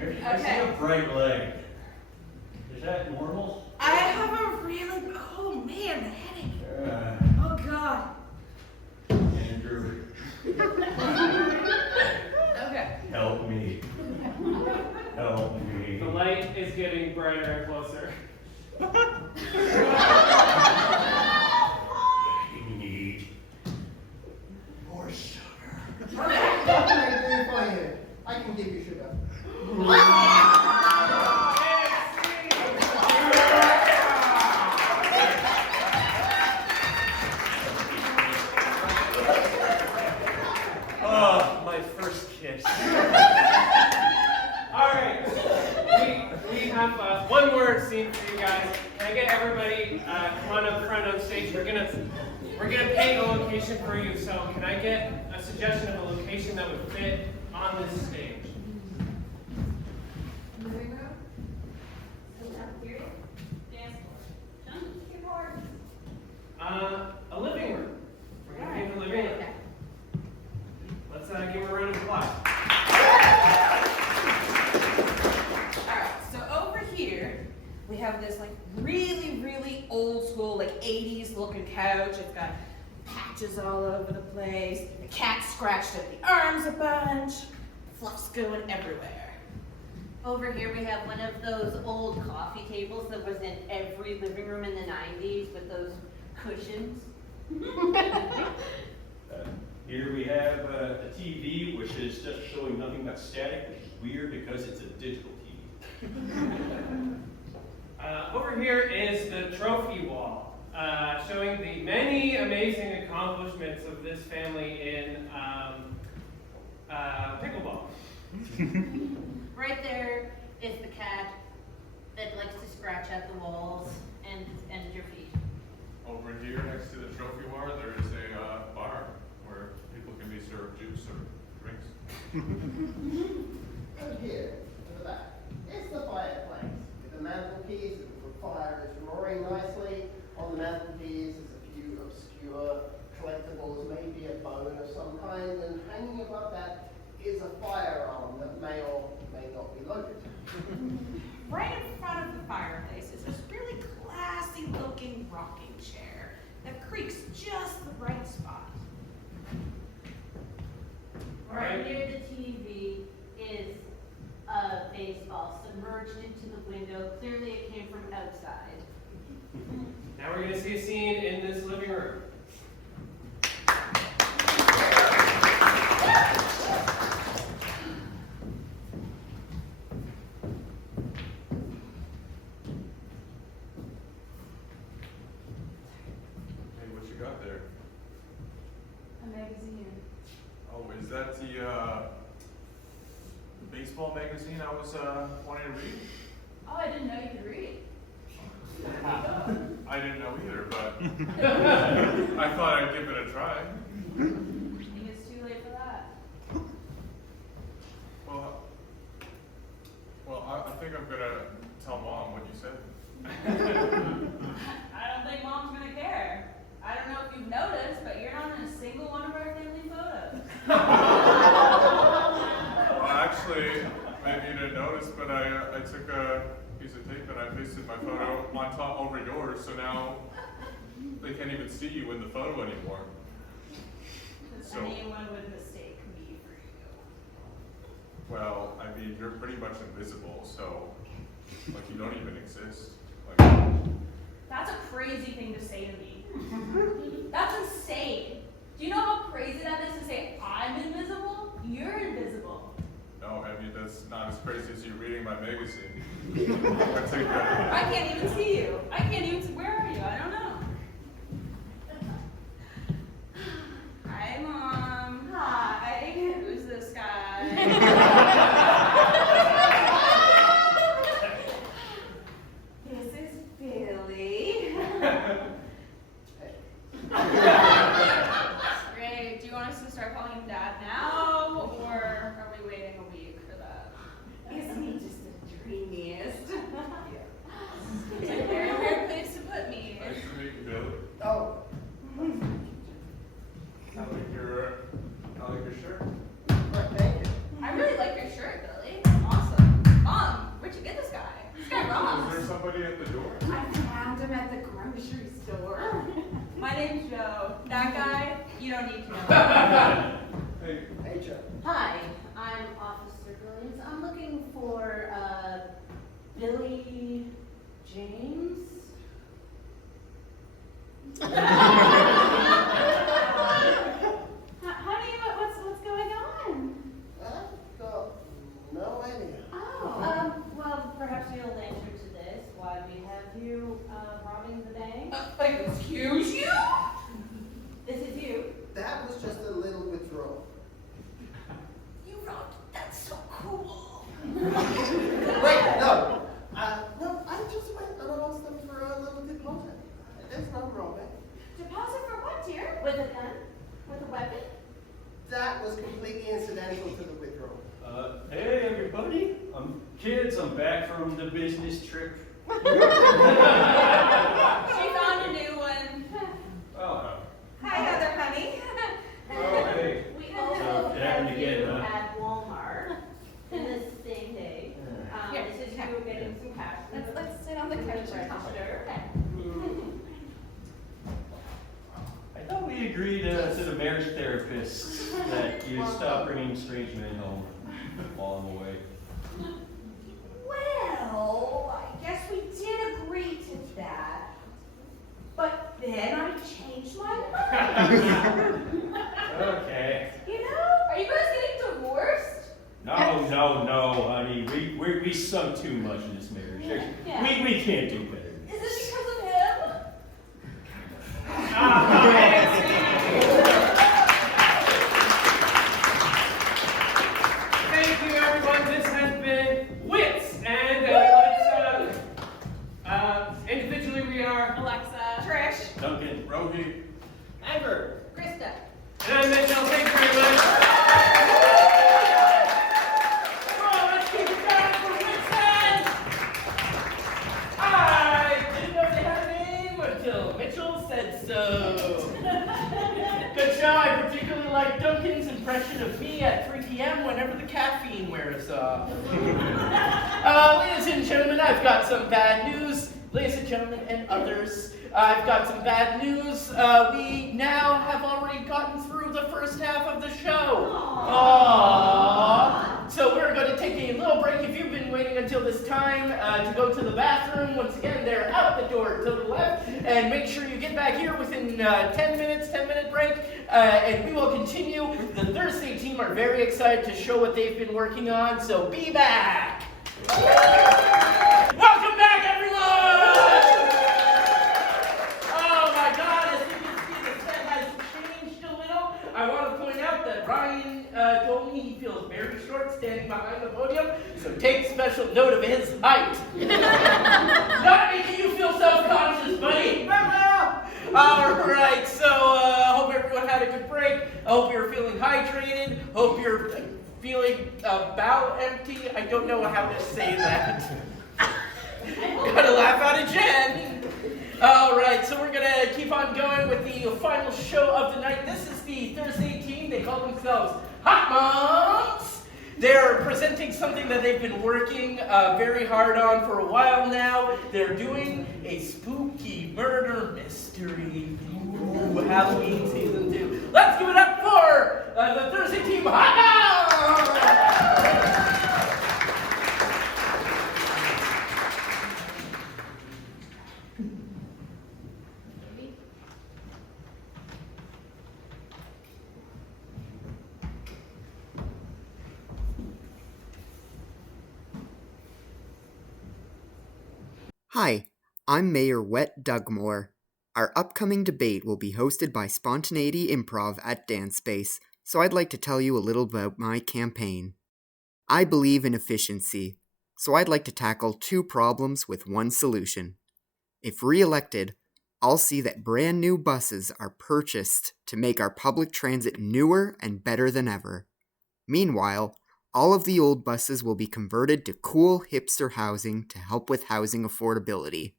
I see a bright leg. Is that normal? I have a really, oh man, the headache. Oh god. Andrew, Okay. help me. Help me. The light is getting brighter and closer. I need more sugar. What can I do for you? I can give you sugar. Oh, my first kiss. All right, we have one more scene for you guys. Can I get everybody come on up front on stage? We're gonna paint a location for you. So can I get a suggestion of a location that would fit on this stage? Living room? Cafeteria? Dance floor? Keyboard? A living room. We're gonna paint the living room. Let's give her a round of applause. Alright, so over here, we have this like really, really old school, like 80s looking couch. It's got patches all over the place. The cat scratched at the arms a bunch. Fluff's going everywhere. Over here we have one of those old coffee tables that was in every living room in the 90s with those cushions. Here we have a TV, which is just showing nothing but static, which is weird because it's a digital TV. Over here is the trophy wall, showing the many amazing accomplishments of this family in pickleball. Right there is the cat that likes to scratch at the walls and your feet. Over here, next to the trophy bar, there is a bar where people can be served juice or drinks. And here, to the back, is the fireplace with the mantelpiece. The fire is roaring nicely. On the mantelpiece is a few obscure collectibles, maybe a bone of some kind, and hanging above that is a firearm that may or may not be loaded. Right in front of the fireplace is this really classy looking rocking chair that creaks just the right spot. Right near the TV is a baseball submerged into the window. Clearly it came from outside. Now we're going to see a scene in this living room. Hey, what you got there? A magazine. Oh, is that the baseball magazine I was wanting to read? Oh, I didn't know you could read. I didn't know either, but I thought I'd give it a try. I think it's too late for that. Well, I think I'm gonna tell Mom what you said. I don't think Mom's gonna care. I don't know if you've noticed, but you're not in a single one of our family photos. Well, actually, maybe you didn't notice, but I took a piece of tape and I pasted my photo on top over yours, so now they can't even see you in the photo anymore. So, anyone would mistake me for you. well, I mean, you're pretty much invisible, so, like, you don't even exist. Like, That's a crazy thing to say to me. That's insane. Do you know how crazy that is to say I'm invisible? You're invisible. no, I mean, that's not as crazy as you reading my magazine. I take that. I can't even see you. I can't even see. Where are you? I don't know. Hi, Mom. Hi. Who's this guy? This is Billy. Great. Do you want us to start calling him Dad now, or are we waiting a week for that? Isn't he just the dreamiest? It's a very weird place to put me. Nice to meet you, Billy. Oh, I like your shirt. right, thank you. I really like your shirt, Billy. It's awesome. Mom, where'd you get this guy? This guy Is rocks. there somebody at the door? I found him at the grocery store. My name's Joe. That guy, you don't need to know. Hey, Hey, Joe. Hi, I'm Officer Williams. I'm looking for Billy James. Honey, what's going on? I've got no idea. Oh, well, perhaps you'll answer to this. Why we have you robbing the bank? Excuse you? This is you. That was just a little withdrawal. You robbed. That's so cool. Wait, no. No, I just went and asked them for a little deposit. There's no robbing. Deposit for what, dear? With a gun? With a weapon? That was completely incidental to the withdrawal. Hey everybody, I'm back from the business trip. She found a new one. Oh, Hi, Heather, honey. oh hey. We So, also it happened have you again, huh? at Walmart in this same day. Here, This is here. you getting some cash. Let's sit on the couch. Register. I thought we agreed to the marriage therapist that you stop bringing strange men home while I'm away. Well, I guess we did agree to that. But then I changed my mind. Okay. You know? Are you guys getting divorced? No, honey. We sunk too much in this marriage. Yeah. We can't do better. Is it because of him? Thank you, everyone. This has been Wits, and individually we are Alexa. Trish. Duncan. Rohi. Amber, Krista. and I'm Mitchell. Thank you very much. Oh, let's keep it going for Wits End. I didn't know they had a name until Mitchell said so. Good show. I particularly like Duncan's impression of me at 3 p.m. whenever the caffeine wears off. Ladies and gentlemen, I've got some bad news. Ladies and gentlemen and others, I've got some bad news. We now have already gotten through the first half of the show. Aww. So we're going to take a little break. If you've been waiting until this time to go to the bathroom, once again, they're out the door to the left. And make sure you get back here within 10 minutes, 10-minute break. And we will continue. The Thursday team are very excited to show what they've been working on, so be back. Welcome back, everyone! Oh my God, as you can see, the set has changed a little. I want to point out that Ryan told me he feels very short standing behind the podium, so take special note of his height. Not making you feel self-conscious, buddy. All right, so I hope everyone had a good break. I hope you're feeling hydrated. Hope you're feeling about empty. I don't know how to say that. Gotta laugh out of Jen. All right, so we're gonna keep on going with the final show of the night. This is the Thursday team. They call themselves Hot Moms. They're presenting something that they've been working very hard on for a while now. They're doing a spooky murder mystery. Ooh, Halloween season 2. Let's give it up for Hi, I'm Mayor Wet Dugmore. Our upcoming debate will be hosted by Spontaneity Improv at Dance Space, so I'd like to tell you a little about my campaign. I believe in efficiency, so I'd like to tackle 2 problems with 1 solution. If re-elected, I'll see that brand new buses are purchased to make our public transit newer and better than ever. Meanwhile, all of the old buses will be converted to cool hipster housing to help with housing affordability.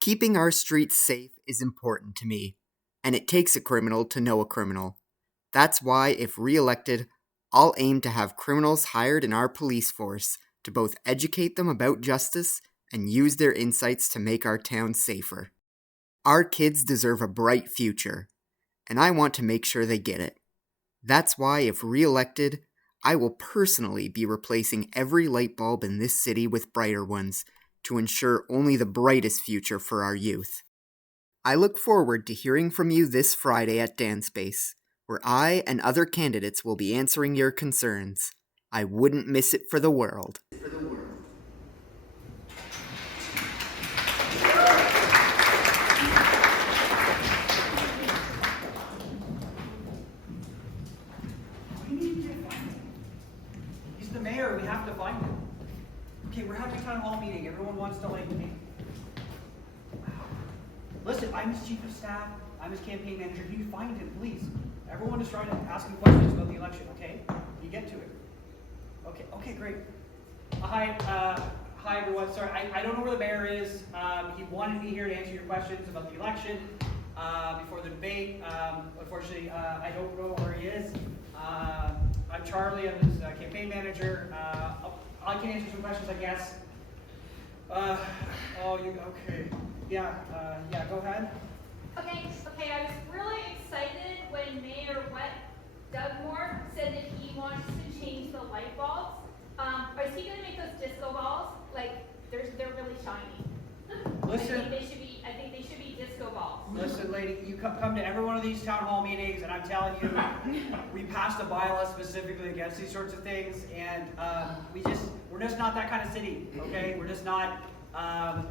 Keeping our streets safe is important to me, and it takes a criminal to know a criminal. That's why, if re-elected, I'll aim to have criminals hired in our police force to both educate them about justice and use their insights to make our town safer. Our kids deserve a bright future, and I want to make sure they get it. That's why, if re-elected, I will personally be replacing every light bulb in this city with brighter ones to ensure only the brightest future for our youth. I look forward to hearing from you this Friday at Dance Space, where I and other candidates will be answering your concerns. I wouldn't miss it for the world. He's the mayor, we have to find him. Okay, we're having a town hall meeting, everyone wants to me. Listen, I'm his chief of staff, I'm his campaign manager, can you find him, please? Everyone is trying to ask him questions about the election, okay? You get to it. Okay, great. Hi everyone, sorry, I don't know where the mayor is. He wanted me here to answer your questions about the election before the debate. Unfortunately, I don't know where he is. I'm Charlie, I'm his campaign manager. I can answer some questions, I guess. Okay. Yeah, go ahead. Okay, I was really excited when Mayor Wet Dugmore said that he wants to change the light bulbs. Is he gonna make those disco balls? Like, they're really shiny. Listen. I think they should be disco balls. Listen, lady, you come to every one of these town hall meetings, and I'm telling you, we passed a bylaw specifically against these sorts of things, and we're just not that kind of city, okay? We're just not.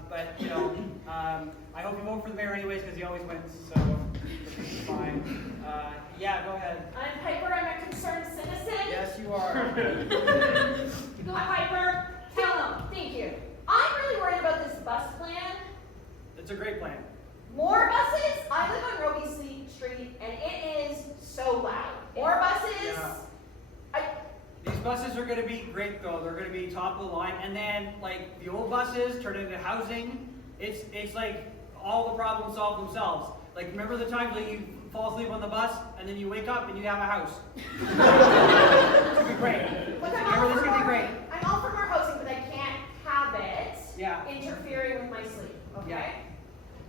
But you know, I hope you vote for the mayor anyways because he always wins, so it's fine. Yeah, go ahead. I'm Piper. I'm a concerned citizen. Yes, you are. Go Piper. Tell him. Thank you. I'm really worried about this bus plan. It's a great plan. More buses? I live on Roby Street, and it is so loud. More buses? Yeah. These buses are going to be great, though. They're going to be top of the line, and then like the old buses turn into housing. It's like all the problems solve themselves. Like remember the times that you fall asleep on the bus and then you wake up and you have a house. It's going to be great. Look, Everything's going to be great. I'm all for more housing, but I can't have it interfering with my sleep. Okay. Yeah.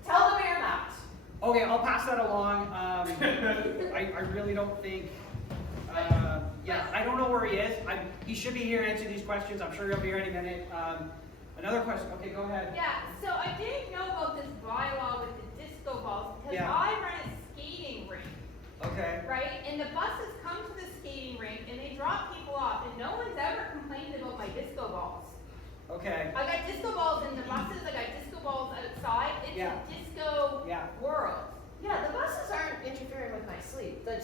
Tell the mayor that. Okay, I'll pass that along. I really don't think. I don't know where he is. He should be here answering these questions. I'm sure he'll be here any minute. Another question. Okay, go ahead. Yeah, so I didn't know about this bylaw with the disco balls because I run a skating rink. Okay. Right? And the buses come to the skating rink and they drop people off and no one's ever complained about my disco balls. Okay. I got disco balls in the buses, I got disco balls outside. It's a disco world. Yeah, the buses aren't interfering with my sleep. The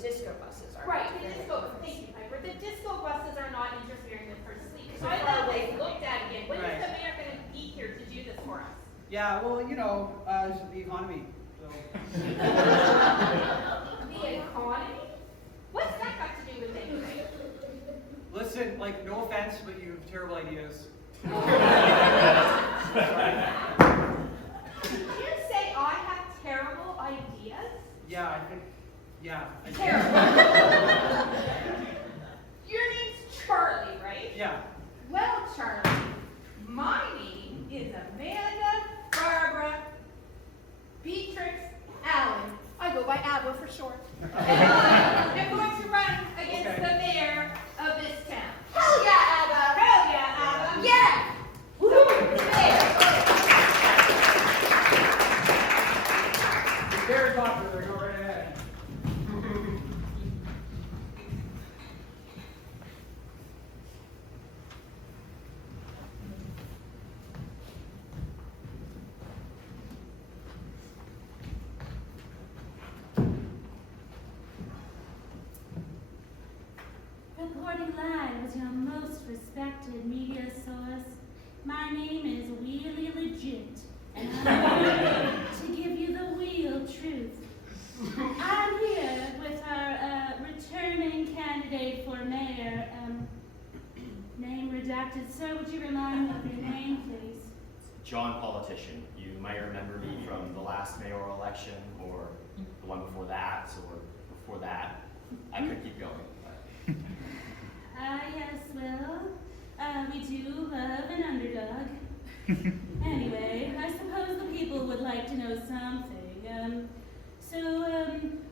disco buses are. Right, the disco, thank you, Piper. The disco buses are not interfering with her sleep. So They're I far thought away they from looked at again. When Right. is the mayor going to be here to do this for us? Yeah, well, you know, the economy. So. The economy? What's that got to do with anything? Listen, like, no offense, but you have terrible ideas. Did you say I have terrible ideas? Yeah, I think. Yeah. Terrible. Your name's Charlie, right? Yeah. Well, Charlie, my name is Amanda Barbara Beatrix Allen. I go by ABBA for short. I'm going to run against the mayor of this town. Hell yeah, ABBA! Hell yeah, ABBA! Yeah! Woo! Very popular. Go right ahead. Live is your most respected media source. My name is Really Legit, and I'm here to give you the real truth. I'm here with our returning candidate for mayor, name redacted. Sir, would you remind me of your name, please? John Politician. You might remember me from the last mayoral election, or the one before that, or before that. I could keep going. Yes, well, we do love an underdog. Anyway, I suppose the people would like to know something.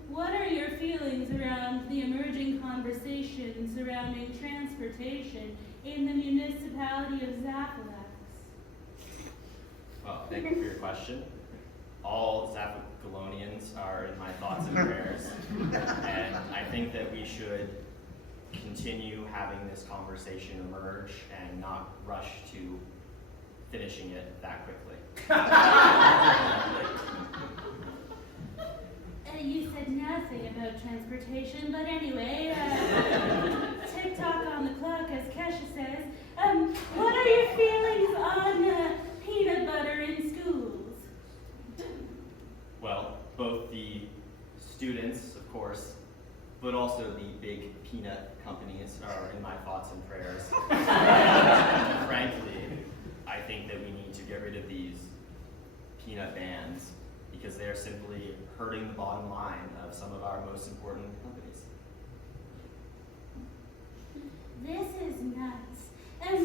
What are your feelings around the emerging conversation surrounding transportation in the municipality of Zappalax? Well, thank you for your question. All Zappalonians are in my thoughts and prayers, and I think that we should continue having this conversation emerge and not rush to finishing it that quickly. You said nothing about transportation, but anyway, tick-tock on the clock, as Kesha says. What are your feelings on peanut butter in schools? Well, both the students, of course, but also the big peanut companies are in my thoughts and prayers. Frankly, I think that we need to get rid of these peanut bans because they're simply hurting the bottom line of some of our most important companies. This is nuts. With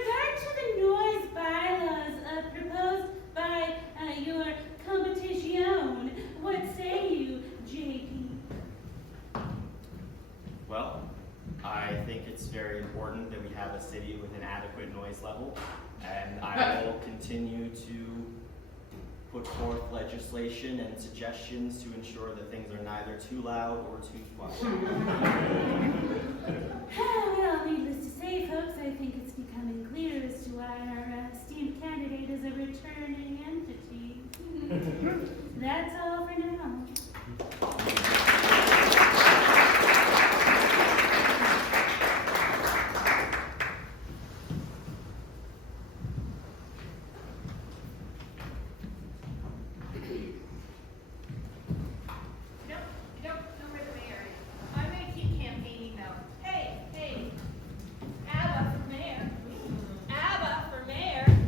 regard to the noise bylaws proposed by your competition, what say you, JP? Well, I think it's very important that we have a city with an adequate noise level, and I will continue to put forth legislation and suggestions to ensure that things are neither too loud or too quiet. Well, needless to say, folks, I think it's becoming clear as to why our esteemed candidate is a returning entity. That's all for now.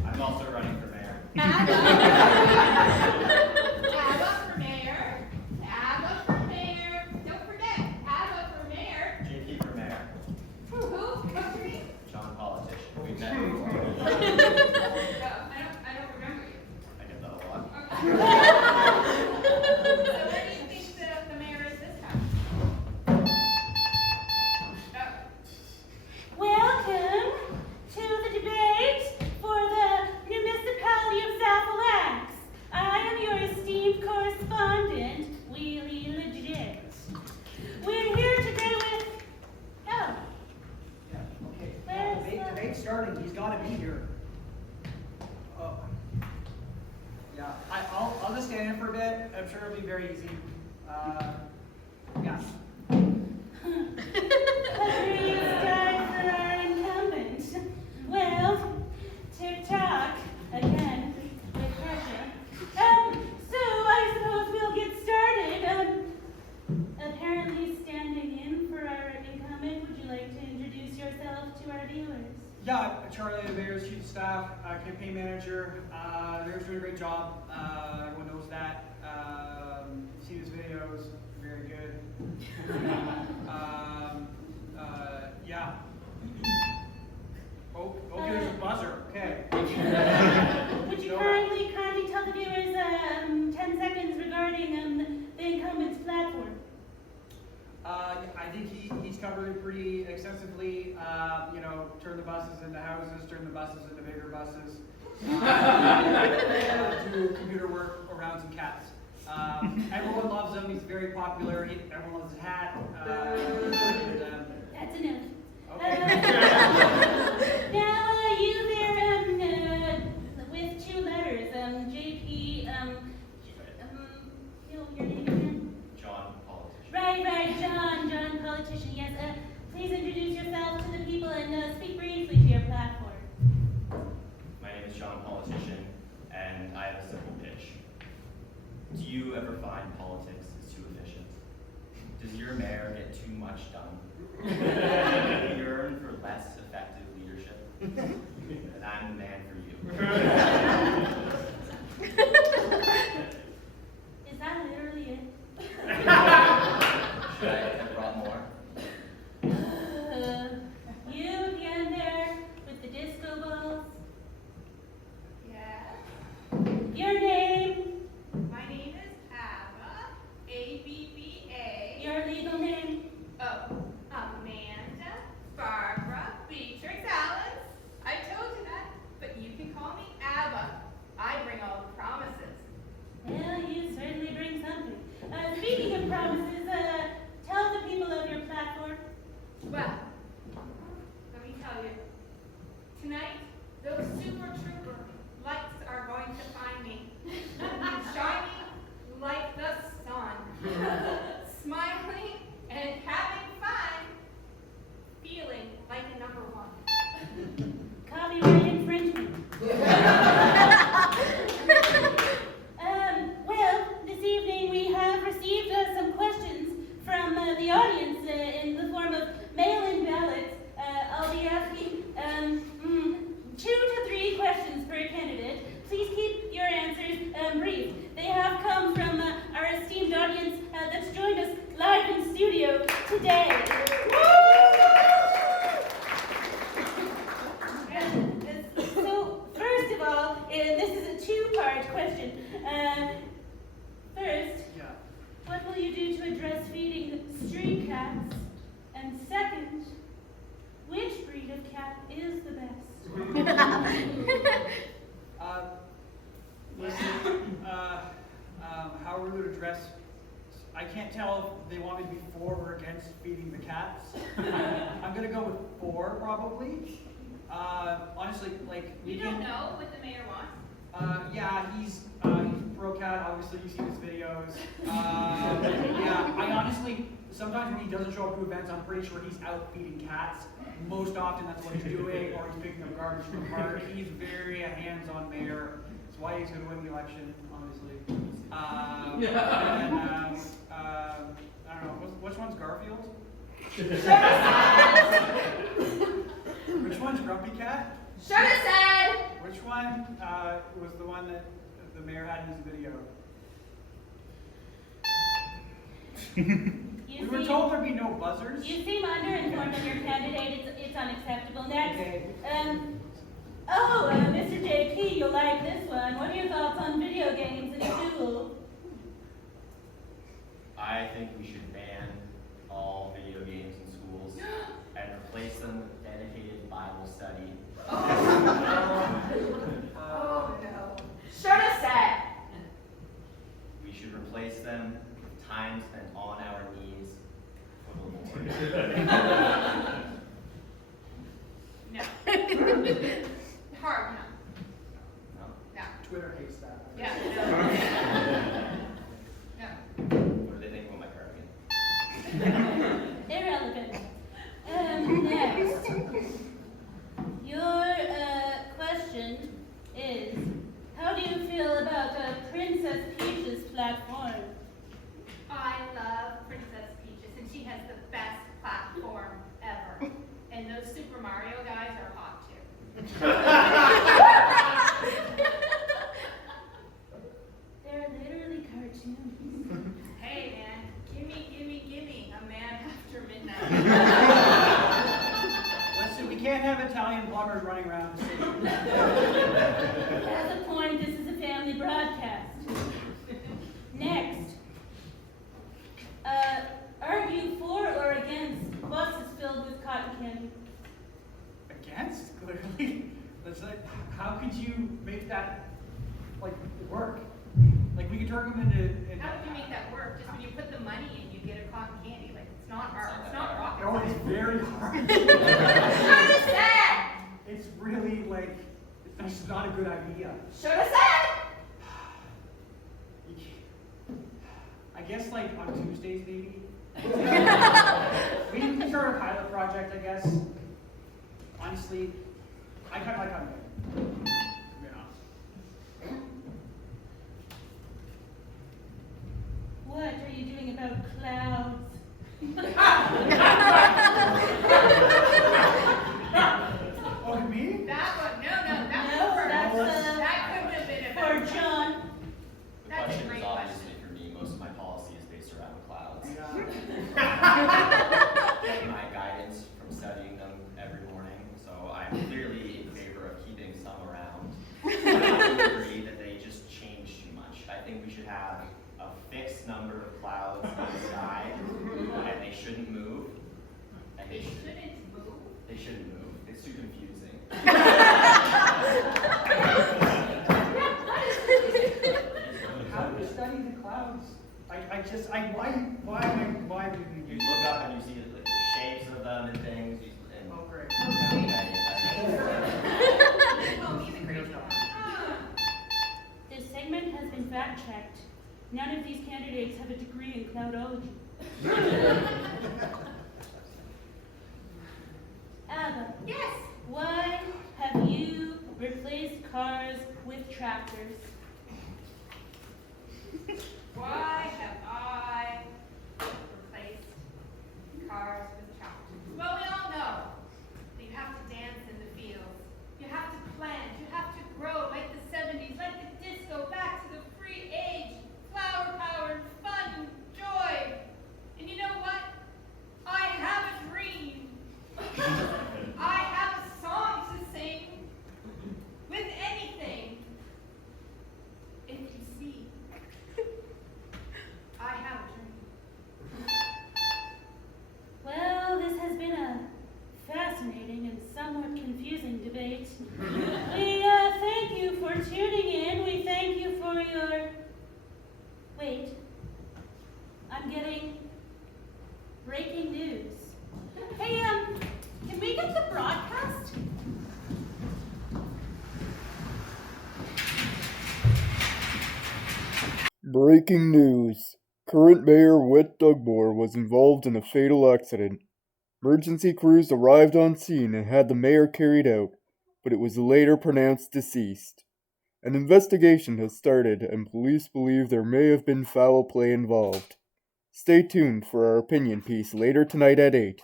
I'm also running for mayor. JP for mayor. John Politician. We've met before. I get that a lot. Welcome to the debate for the municipality of Zappalax. I am your esteemed correspondent, Wheelie Legit. We're here today with... Oh, Yeah, okay. Where's Debate's starting. He's got to be here. Oh. Yeah, I'll just stand in for a bit. I'm sure it'll be very easy. Yeah. Agreed start for our incumbent. Well, tick-tock, again, with pressure. So I suppose we'll get started. Apparently standing in for our incumbent, would you like to introduce yourself to our viewers? Yeah, Charlie, the mayor's chief of staff, campaign manager. The mayor's doing a great job. Everyone knows that. See his videos, very good. Yeah. Oh, there's a buzzer. Okay. Would you kindly tell the viewers 10 seconds regarding the incumbent's platform? I think he's covered it pretty extensively. Turn the buses into houses, turn the buses into bigger buses. Do computer work around some cats. Everyone loves him. He's very popular. Everyone loves his hat. That's enough. Okay. Now, you there, with 2 letters, JP, your name again? John Politician. find politics is too efficient? Does your mayor get too much done? Do you yearn for less effective leadership? Then I'm the man for you. Is that literally it? Should I have brought more? You again there with the disco balls? Yeah. Your name? My name is Abba, A-B-B-A. Your legal name? Oh, Amanda, Barbara, Beatrix, Alice. I told you that, but you can call me Abba. I bring all the promises. Well, you certainly bring something. Speaking of promises, tell the people of your platform. Well, let me tell you. Tonight, those super trooper lights are going to find me. Shining like the sun. Smiling and having fun. Feeling like a number one. Copyright infringement. Well, this evening we have received some questions from the audience in the form of mail-in ballots. I'll be asking 2 to 3 questions per candidate. Please keep your answers brief. They have come from our esteemed audience that's joined us live in studio today. So, first of all, this is a 2-part question. First, what will you do to address feeding street cats? And second, which breed of cat is the best? How we would address, I can't tell if they want me to be for or against feeding the cats. I'm gonna go with for, probably. Honestly, like, You don't know what the mayor wants? yeah, he's pro-cat, obviously you've seen his videos. Yeah, I honestly, sometimes when he doesn't show up to events, I'm pretty sure he's out feeding cats. Most often that's what he's doing, or he's picking up garbage from the park. He's very a hands-on mayor. That's why he's gonna win the election, honestly. And, I don't know, which one's Garfield? Which one's Grumpy Cat? Should have said! Which one was the one that the mayor had in his video? We were told there'd be no buzzers. You seem underinformed of your candidate. It's unacceptable. Next. Okay. Mr. JP, you'll like this one. What are your thoughts on video games in school? I think we should ban all video games in schools and replace them with dedicated Bible study. Oh no. Should have said! We should replace them with time spent on our knees for the Lord. No. Hard no. No? No. Twitter hates that. Yeah, no. What do they think about my cardigan? Irrelevant. Next. Your question is, how do you feel about Princess Peach's platform? I love Princess Peaches, and she has the best platform ever. And those Super Mario guys are hot too. They're literally cartoons. Hey man, gimme a man after midnight. Listen, we can't have Italian plumbers running around the city. As a point, this is a family broadcast. Next. Argue for or against boxes filled with cotton candy. Against, clearly. That's like, how could you make that, like, work? Like, we could turn them into... How would you make that work? Just when you put the money in, you get a cotton candy. Like, it's not hard. It's not rocket No, it's very hard. Should've said! It's really, like, it's not a good idea. Should've said! I guess, like, on Tuesdays, maybe. We can start a pilot project, I guess. Honestly, I kind of like cotton candy. To be honest. about clouds. Oh, me? That one, no, that No, was that's, that couldn't have been a for better one. John. The That's a question great is question. obviously for me. Most of my policy is based around clouds. And my guidance from studying them every morning, so I'm clearly in favor of keeping some around. But I do agree that they just change too much. I think we should have a fixed number of clouds in the sky, and they shouldn't move. And They shouldn't move. They shouldn't move. It's too confusing. How do you study the clouds? Why would you You look up and you see the shapes of them and things. And Oh, great. Oh, he's a great job. This segment has been fact-checked. None of these candidates have a degree in cloudology. Abba. Yes. Why have you replaced cars with tractors? Why have I replaced cars with tractors? Well, we all know that you have to dance in the fields. You have to plant. You have to grow like the 70s, like the disco, back to the free age, flower power, and fun and joy. And you know what? I have a dream. I have a song to sing with anything. If you see, I have a dream. Well, this has been a fascinating and somewhat confusing debate. We thank you for tuning in. We thank you for your... Wait. I'm getting breaking news. Hey, can we get the broadcast? Breaking news. Current Mayor Whit Dugmore was involved in a fatal accident. Emergency crews arrived on scene and had the mayor carried out, but it was later pronounced deceased. An investigation has started and police believe there may have been foul play involved. Stay tuned for our opinion piece later tonight at 8.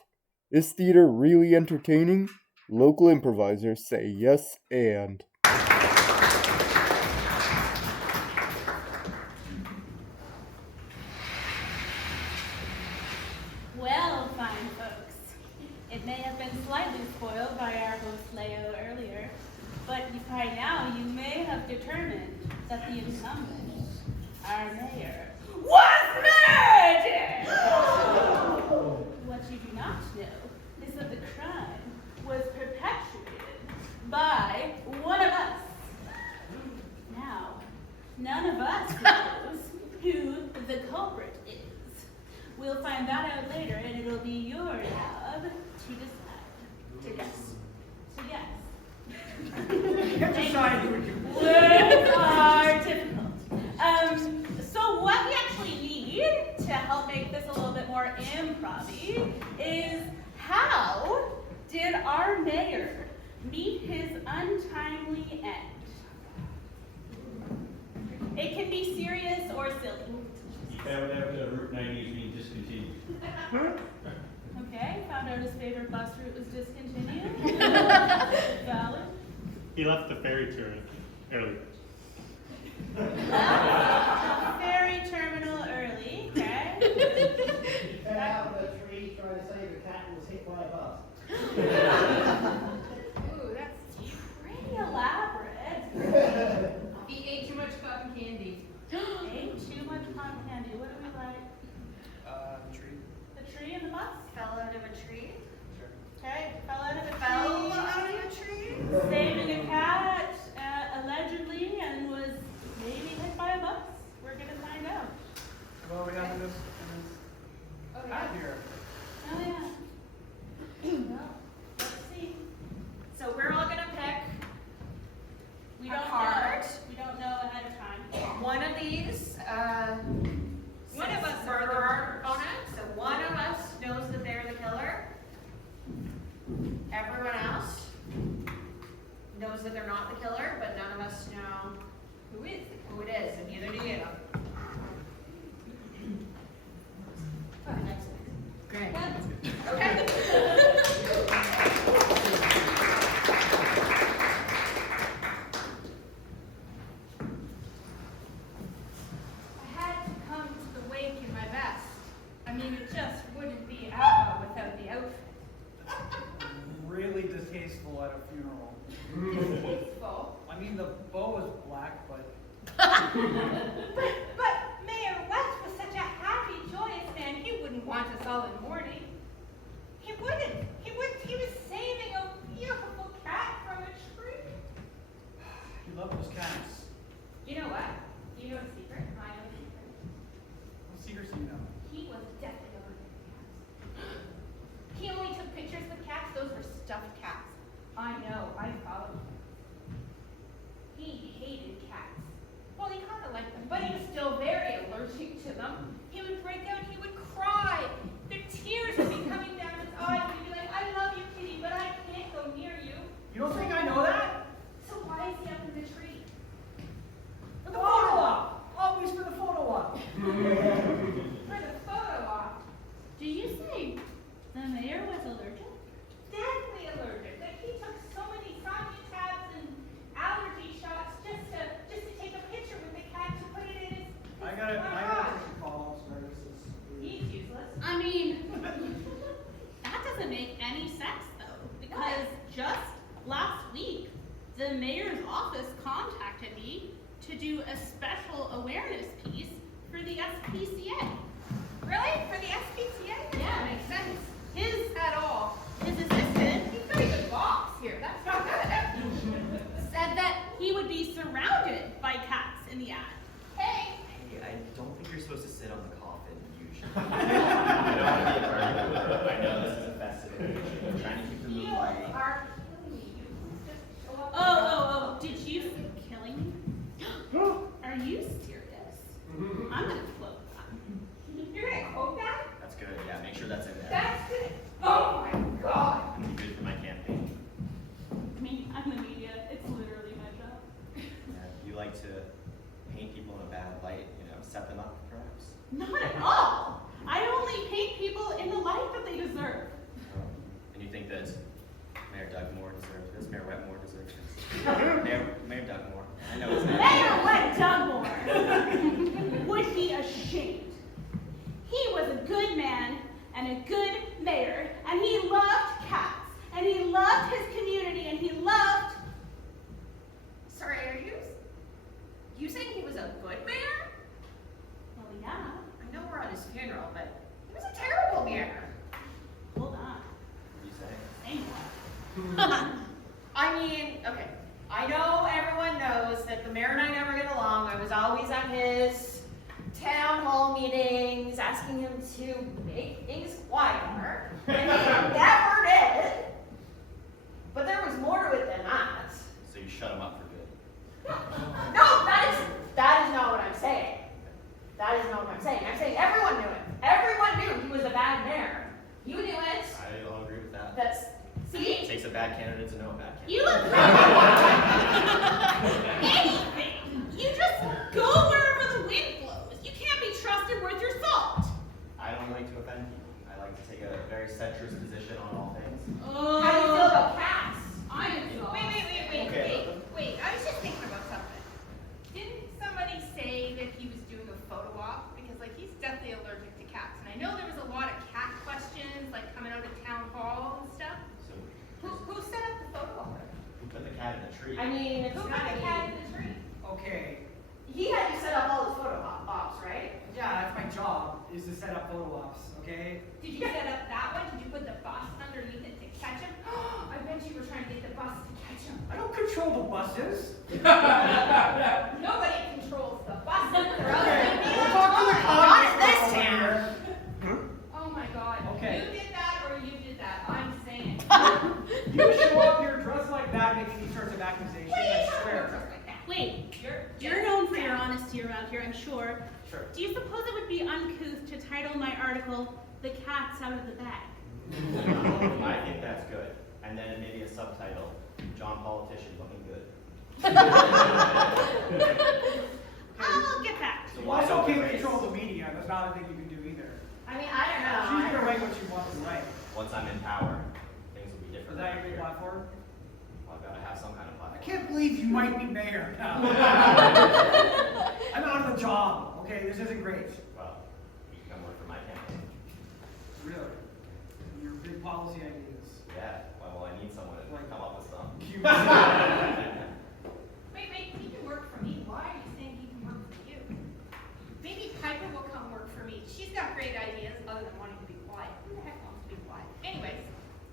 Is theater really entertaining? Local improvisers say yes and. Well, fine folks, it may have been slightly spoiled by our host Leo earlier, but by now you may have determined that the incumbent, our mayor, Was murdered! What you do not know is that the crime was perpetuated by one of us. Now, none of us knows who the culprit is. We'll find that out later, and it'll be your job to decide. To guess. To guess. Get decide who would you. Words are difficult. So what we actually need to help make this a little bit more improv-y is how did our mayor meet his untimely end? It can be serious or silly. He found out that Route 90 is being discontinued. Okay, found out his favorite bus route was discontinued. Valid. He left the ferry turn early. Ferry terminal early, okay? He fell out of a tree trying to save a cat and was hit by a bus. Ooh, that's Pretty elaborate. He ate too much cotton candy. Ate too much cotton candy. What do we like? Tree. The tree and the bus? Fell out of a tree. Okay, fell out of a Fell tree. out of a tree. Saving a cat, allegedly, and was maybe hit by a bus. We're gonna find out. Well, we have this hat here. Oh yeah. Well, let's see. So we're all gonna pick We a don't card. know. We don't know ahead of time. One of these. One of us are our opponent. So one of us knows that they're the killer. Everyone else knows that they're not the killer, but none of us know who it is, and neither do you. He would break out, he would cry. The tears would be coming down his eyes, and he'd be like, I love you, Kitty, but I can't go near you. You don't think I know that? So why is he up in the tree? For the photo op! Always for the photo op! For the photo op. Did you say the mayor was allergic? Deathly allergic. Like he took so many Tabs and allergy shots just to take a picture with the cat to put it in his. I gotta take a call. Sorry, He's useless. I mean, that doesn't make any sense though, because just last week, the mayor's office contacted me to do a special awareness piece for the SPCA. Really? For the SPCA? Yeah, makes sense. His His assistant, he's got a good boss here. That's not good. said that he would be surrounded by cats in the ad. Hey! Hey, I don't think you're supposed to sit on the coffin usually. I don't want to be a part of it, but I know this is a festive occasion. I'm trying to keep the mood light. Are killing me. You just show up. Oh, did you say killing me? Are you serious? I'm gonna quote that. You're gonna quote that? That's good. Yeah, make sure that's in there. That's good. Oh my god. It'll be good for my campaign. I mean, I'm the media. It's literally my job. Yeah, you like to paint people in a bad light, set them up, perhaps? Not at all. I only paint people in the light that they deserve. And you think that Mayor Dugmore deserves this? Mayor Wetmore deserves this? Mayor Dugmore. I know his name. Mayor Wet Dugmore would be ashamed. He was a good man and a good mayor, and he loved cats, and he loved his community, and he loved. Sorry, are you saying he was a good mayor? Well, yeah. I know we're at his funeral, but he was a terrible mayor. Hold on. What do you say? Anyway. I mean, okay. I know everyone knows that the mayor and I never get along. I was always at his town hall meetings asking him to make things quieter, and he never did. But there was more to it than that. So you shut him up for good. No, that is not what I'm saying. That is not what I'm saying. I'm saying everyone knew it. Everyone knew he was a bad mayor. You knew it. I don't agree with that. That's It takes a bad candidate to know a bad candidate. You anything. You just go wherever the wind blows. You can't be trusted worth your salt. I don't like to offend people. I like to take a very centrist position on all things. How do you feel about cats? I am Okay. Wait, I was just thinking about something. Didn't somebody say that he was doing a photo op? Because he's deathly allergic to cats. And I know there was a lot of cat questions coming out of town hall and stuff. So Who set up the photo op? who put the cat in the tree? I mean, it's Who put not the cat in the tree? Okay. He had you set up all his photo ops, right? Yeah, that's my job, is to set up photo ops, okay? Did you set up that one? Did you put the bus underneath it to catch him? I bet you were trying to get the bus to catch him. I don't control the buses. Nobody controls the buses. They're out there. We'll talk to the Not in this congressman town. here. Oh my god. Okay. You did that or you did that. I'm saying. You show up here dressed like that making these sorts of accusations, I swear. Wait, you're known for your honesty around here, I'm sure. Sure. Do you suppose it would be uncouth to title my article, "The Cat's Out of the Bag"? I think that's good. And then maybe a subtitle, John Politician looking good. I'll get back to So you. You why also don't we can't raise- control the media, that's not a thing you can do either. I mean, I don't know. She's gonna write what she wants to write. Once I'm in power, things will be Is different. that around your big here. platform? Well, I've got to have some kind of I platform. can't believe you might be mayor now. I'm out of the job, okay? This isn't great. Well, you can come work for my campaign. Really. Your big policy ideas. Yeah, well, I need someone to come up with some. Wait, he can work for me. Why are you saying he can work for you? Maybe Piper will come work for me. She's got great ideas other than wanting to be quiet. Who the heck wants to be quiet? Anyways,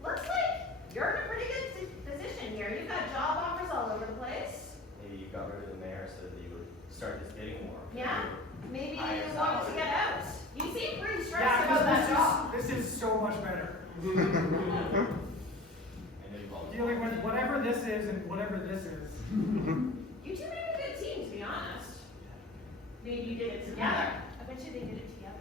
Looks like you're in a pretty good position here. You've got job offers all over the place. Maybe you got rid of the mayor so that you would start this bidding war. Yeah? Maybe you Hire wanted to somebody. get out. You seem pretty stressed Yeah, about that job. this is so much better. I know you've all Dealing with whatever this is and whatever this is. You two made a good team, to be honest. Maybe you did it together. I bet you they did it together.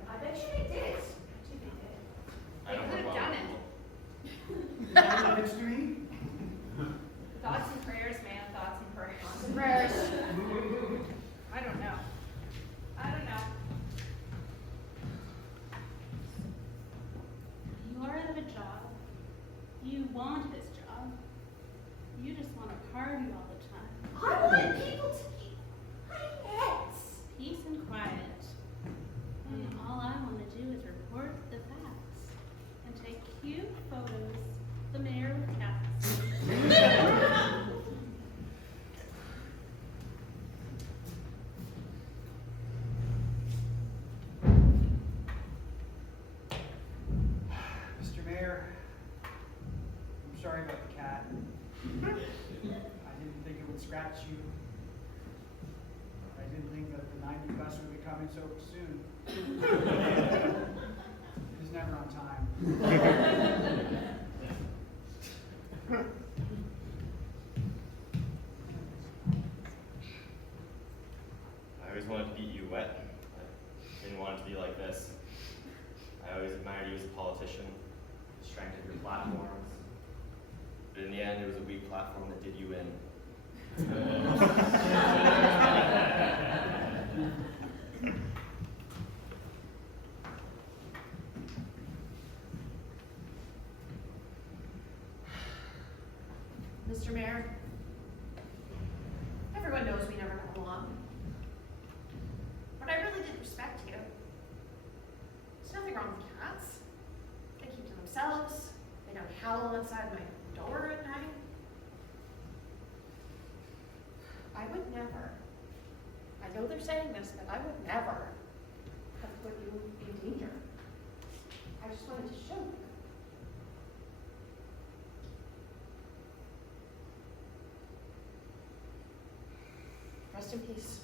want this job. You just want to party all the time. I want people to be quiet. Peace and quiet. And all I want to do is report the facts and take cute photos. The mayor with cats. Mr. Mayor, I'm sorry about the cat. I didn't think it would scratch you. I didn't think that the 90 bus would be coming so soon. It is never on time. I always wanted to beat you wet. I didn't want it to be like this. I always admired you as a politician, the strength of your platforms. But in the end, it was a weak platform that did you in. Mr. Mayor, everyone knows we never got along. But I really did respect you. There's nothing wrong with cats. They keep to themselves. They don't howl outside my door at night. I would never, I know they're saying this, but I would never have put you in danger. I just wanted to show you. Rest in peace.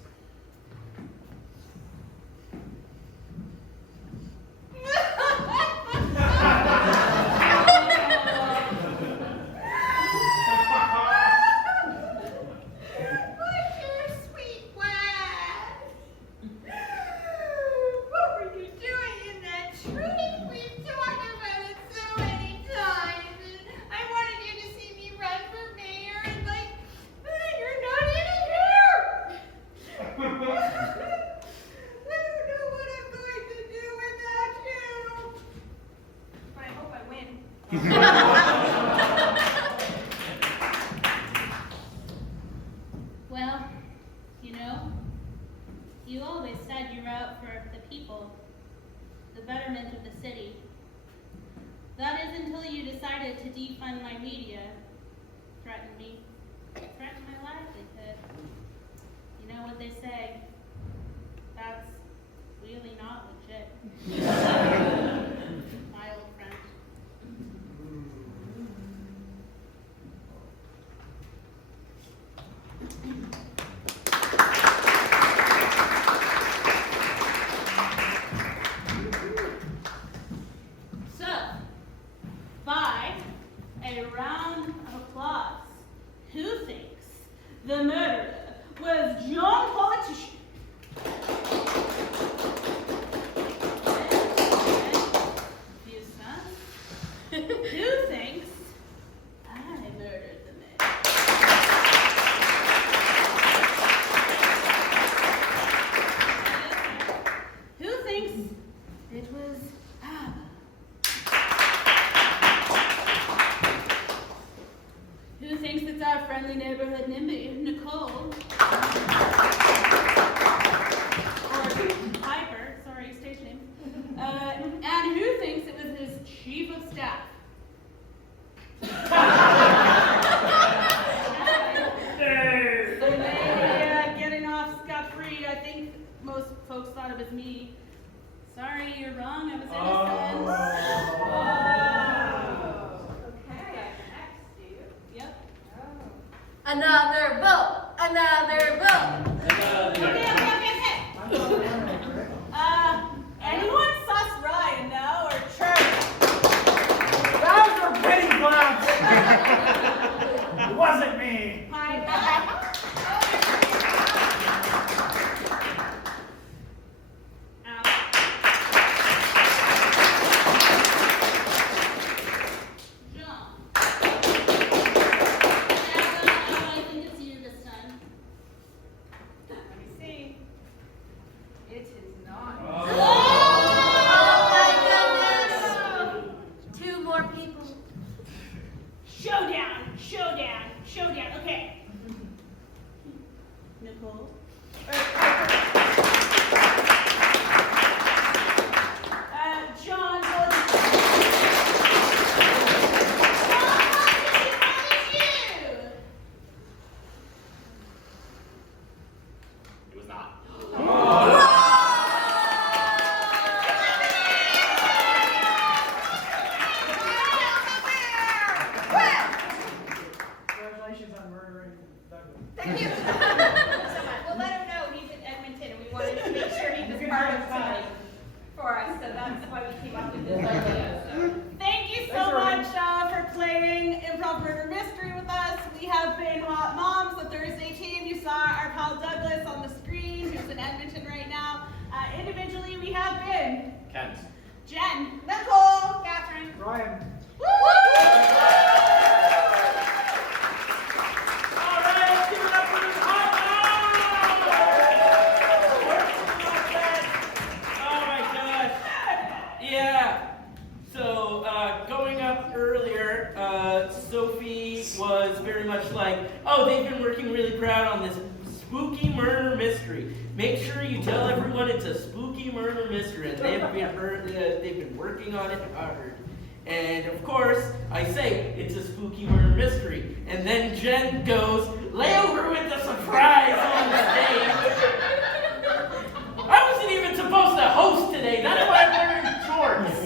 Well, you know, you always said you were out for the people, the betterment of the city. That is until you decided to defund my media, threaten me, threaten my livelihood. You know what they say, that's really not legit. My old friend. So, by a round of applause, who thinks the murderer was John Politician? Yes, huh? Who thinks I murdered the man? Who thinks it was Abba? Who thinks it's our friendly neighborhood NIMBY, Nicole? Or Piper, sorry, stage name. And who thinks it was his chief of staff? Getting off scot-free. I think most folks thought it was me. Sorry, you're wrong. I was innocent. Okay, next, do you? Yep. Another vote. Another vote. Okay. Anyone sus Ryan now or Charlie? Those were pretty gloves. It wasn't me. Let me see. that's why we came up with this idea. So, thank you so much for playing Improv Murder Mystery with us. We have been Hot Moms, the Thursday team. You saw our pal Douglas on the screen, who's in Edmonton right now. Individually, we have been Kent. Jen, Nicole, Catherine, Ryan. Woo! Yeah. So going up earlier, Sophie was very much like, oh, they've been working really proud on this spooky murder mystery. Make sure you tell everyone it's a spooky murder mystery, and they've been working on it hard. And of course, I say it's a spooky murder mystery, and then Jen goes, lay over with the surprise on the stage. I wasn't even supposed to host today. That's why I'm wearing shorts.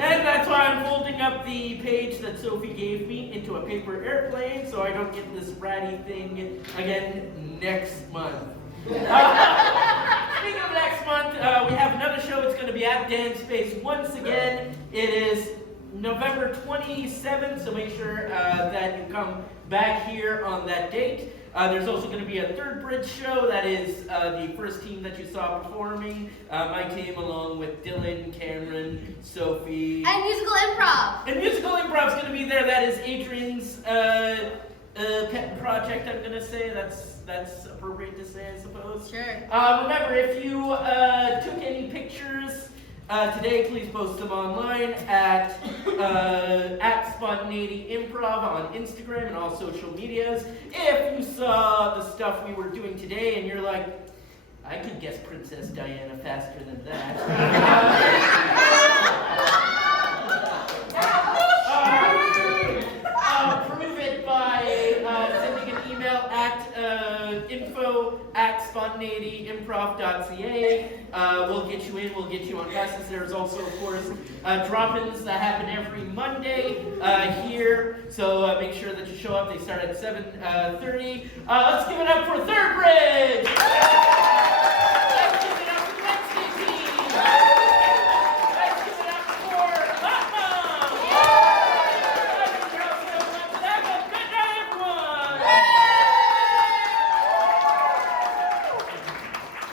And that's why I'm folding up the page that Sophie gave me into a paper airplane so I don't get this ratty thing again next month. Speaking of next month, we have another show. It's going to be at Dance Space once again. It is November 27th, so make sure that you come back here on that date. There's also going to be a Third Bridge show. That is the first team that you saw performing. My team along with Dylan, Cameron, Sophie. And musical improv. And musical improv is going to be there. That is Adrian's pet project, I'm going to say. That's appropriate to say, I suppose. Sure. Remember, if you took any pictures today, please post them online at Spontaneity Improv on Instagram and all social medias. If you saw the stuff we were doing today and you're like, I could guess Princess Diana faster than that. Prove it by sending an email at info@spontaneityimprov.ca. We'll get you in, we'll get you on buses. There's also, of course, drop-ins that happen every Monday here. So make sure that you show up. They start at 7:30. Let's give it up for Third Bridge!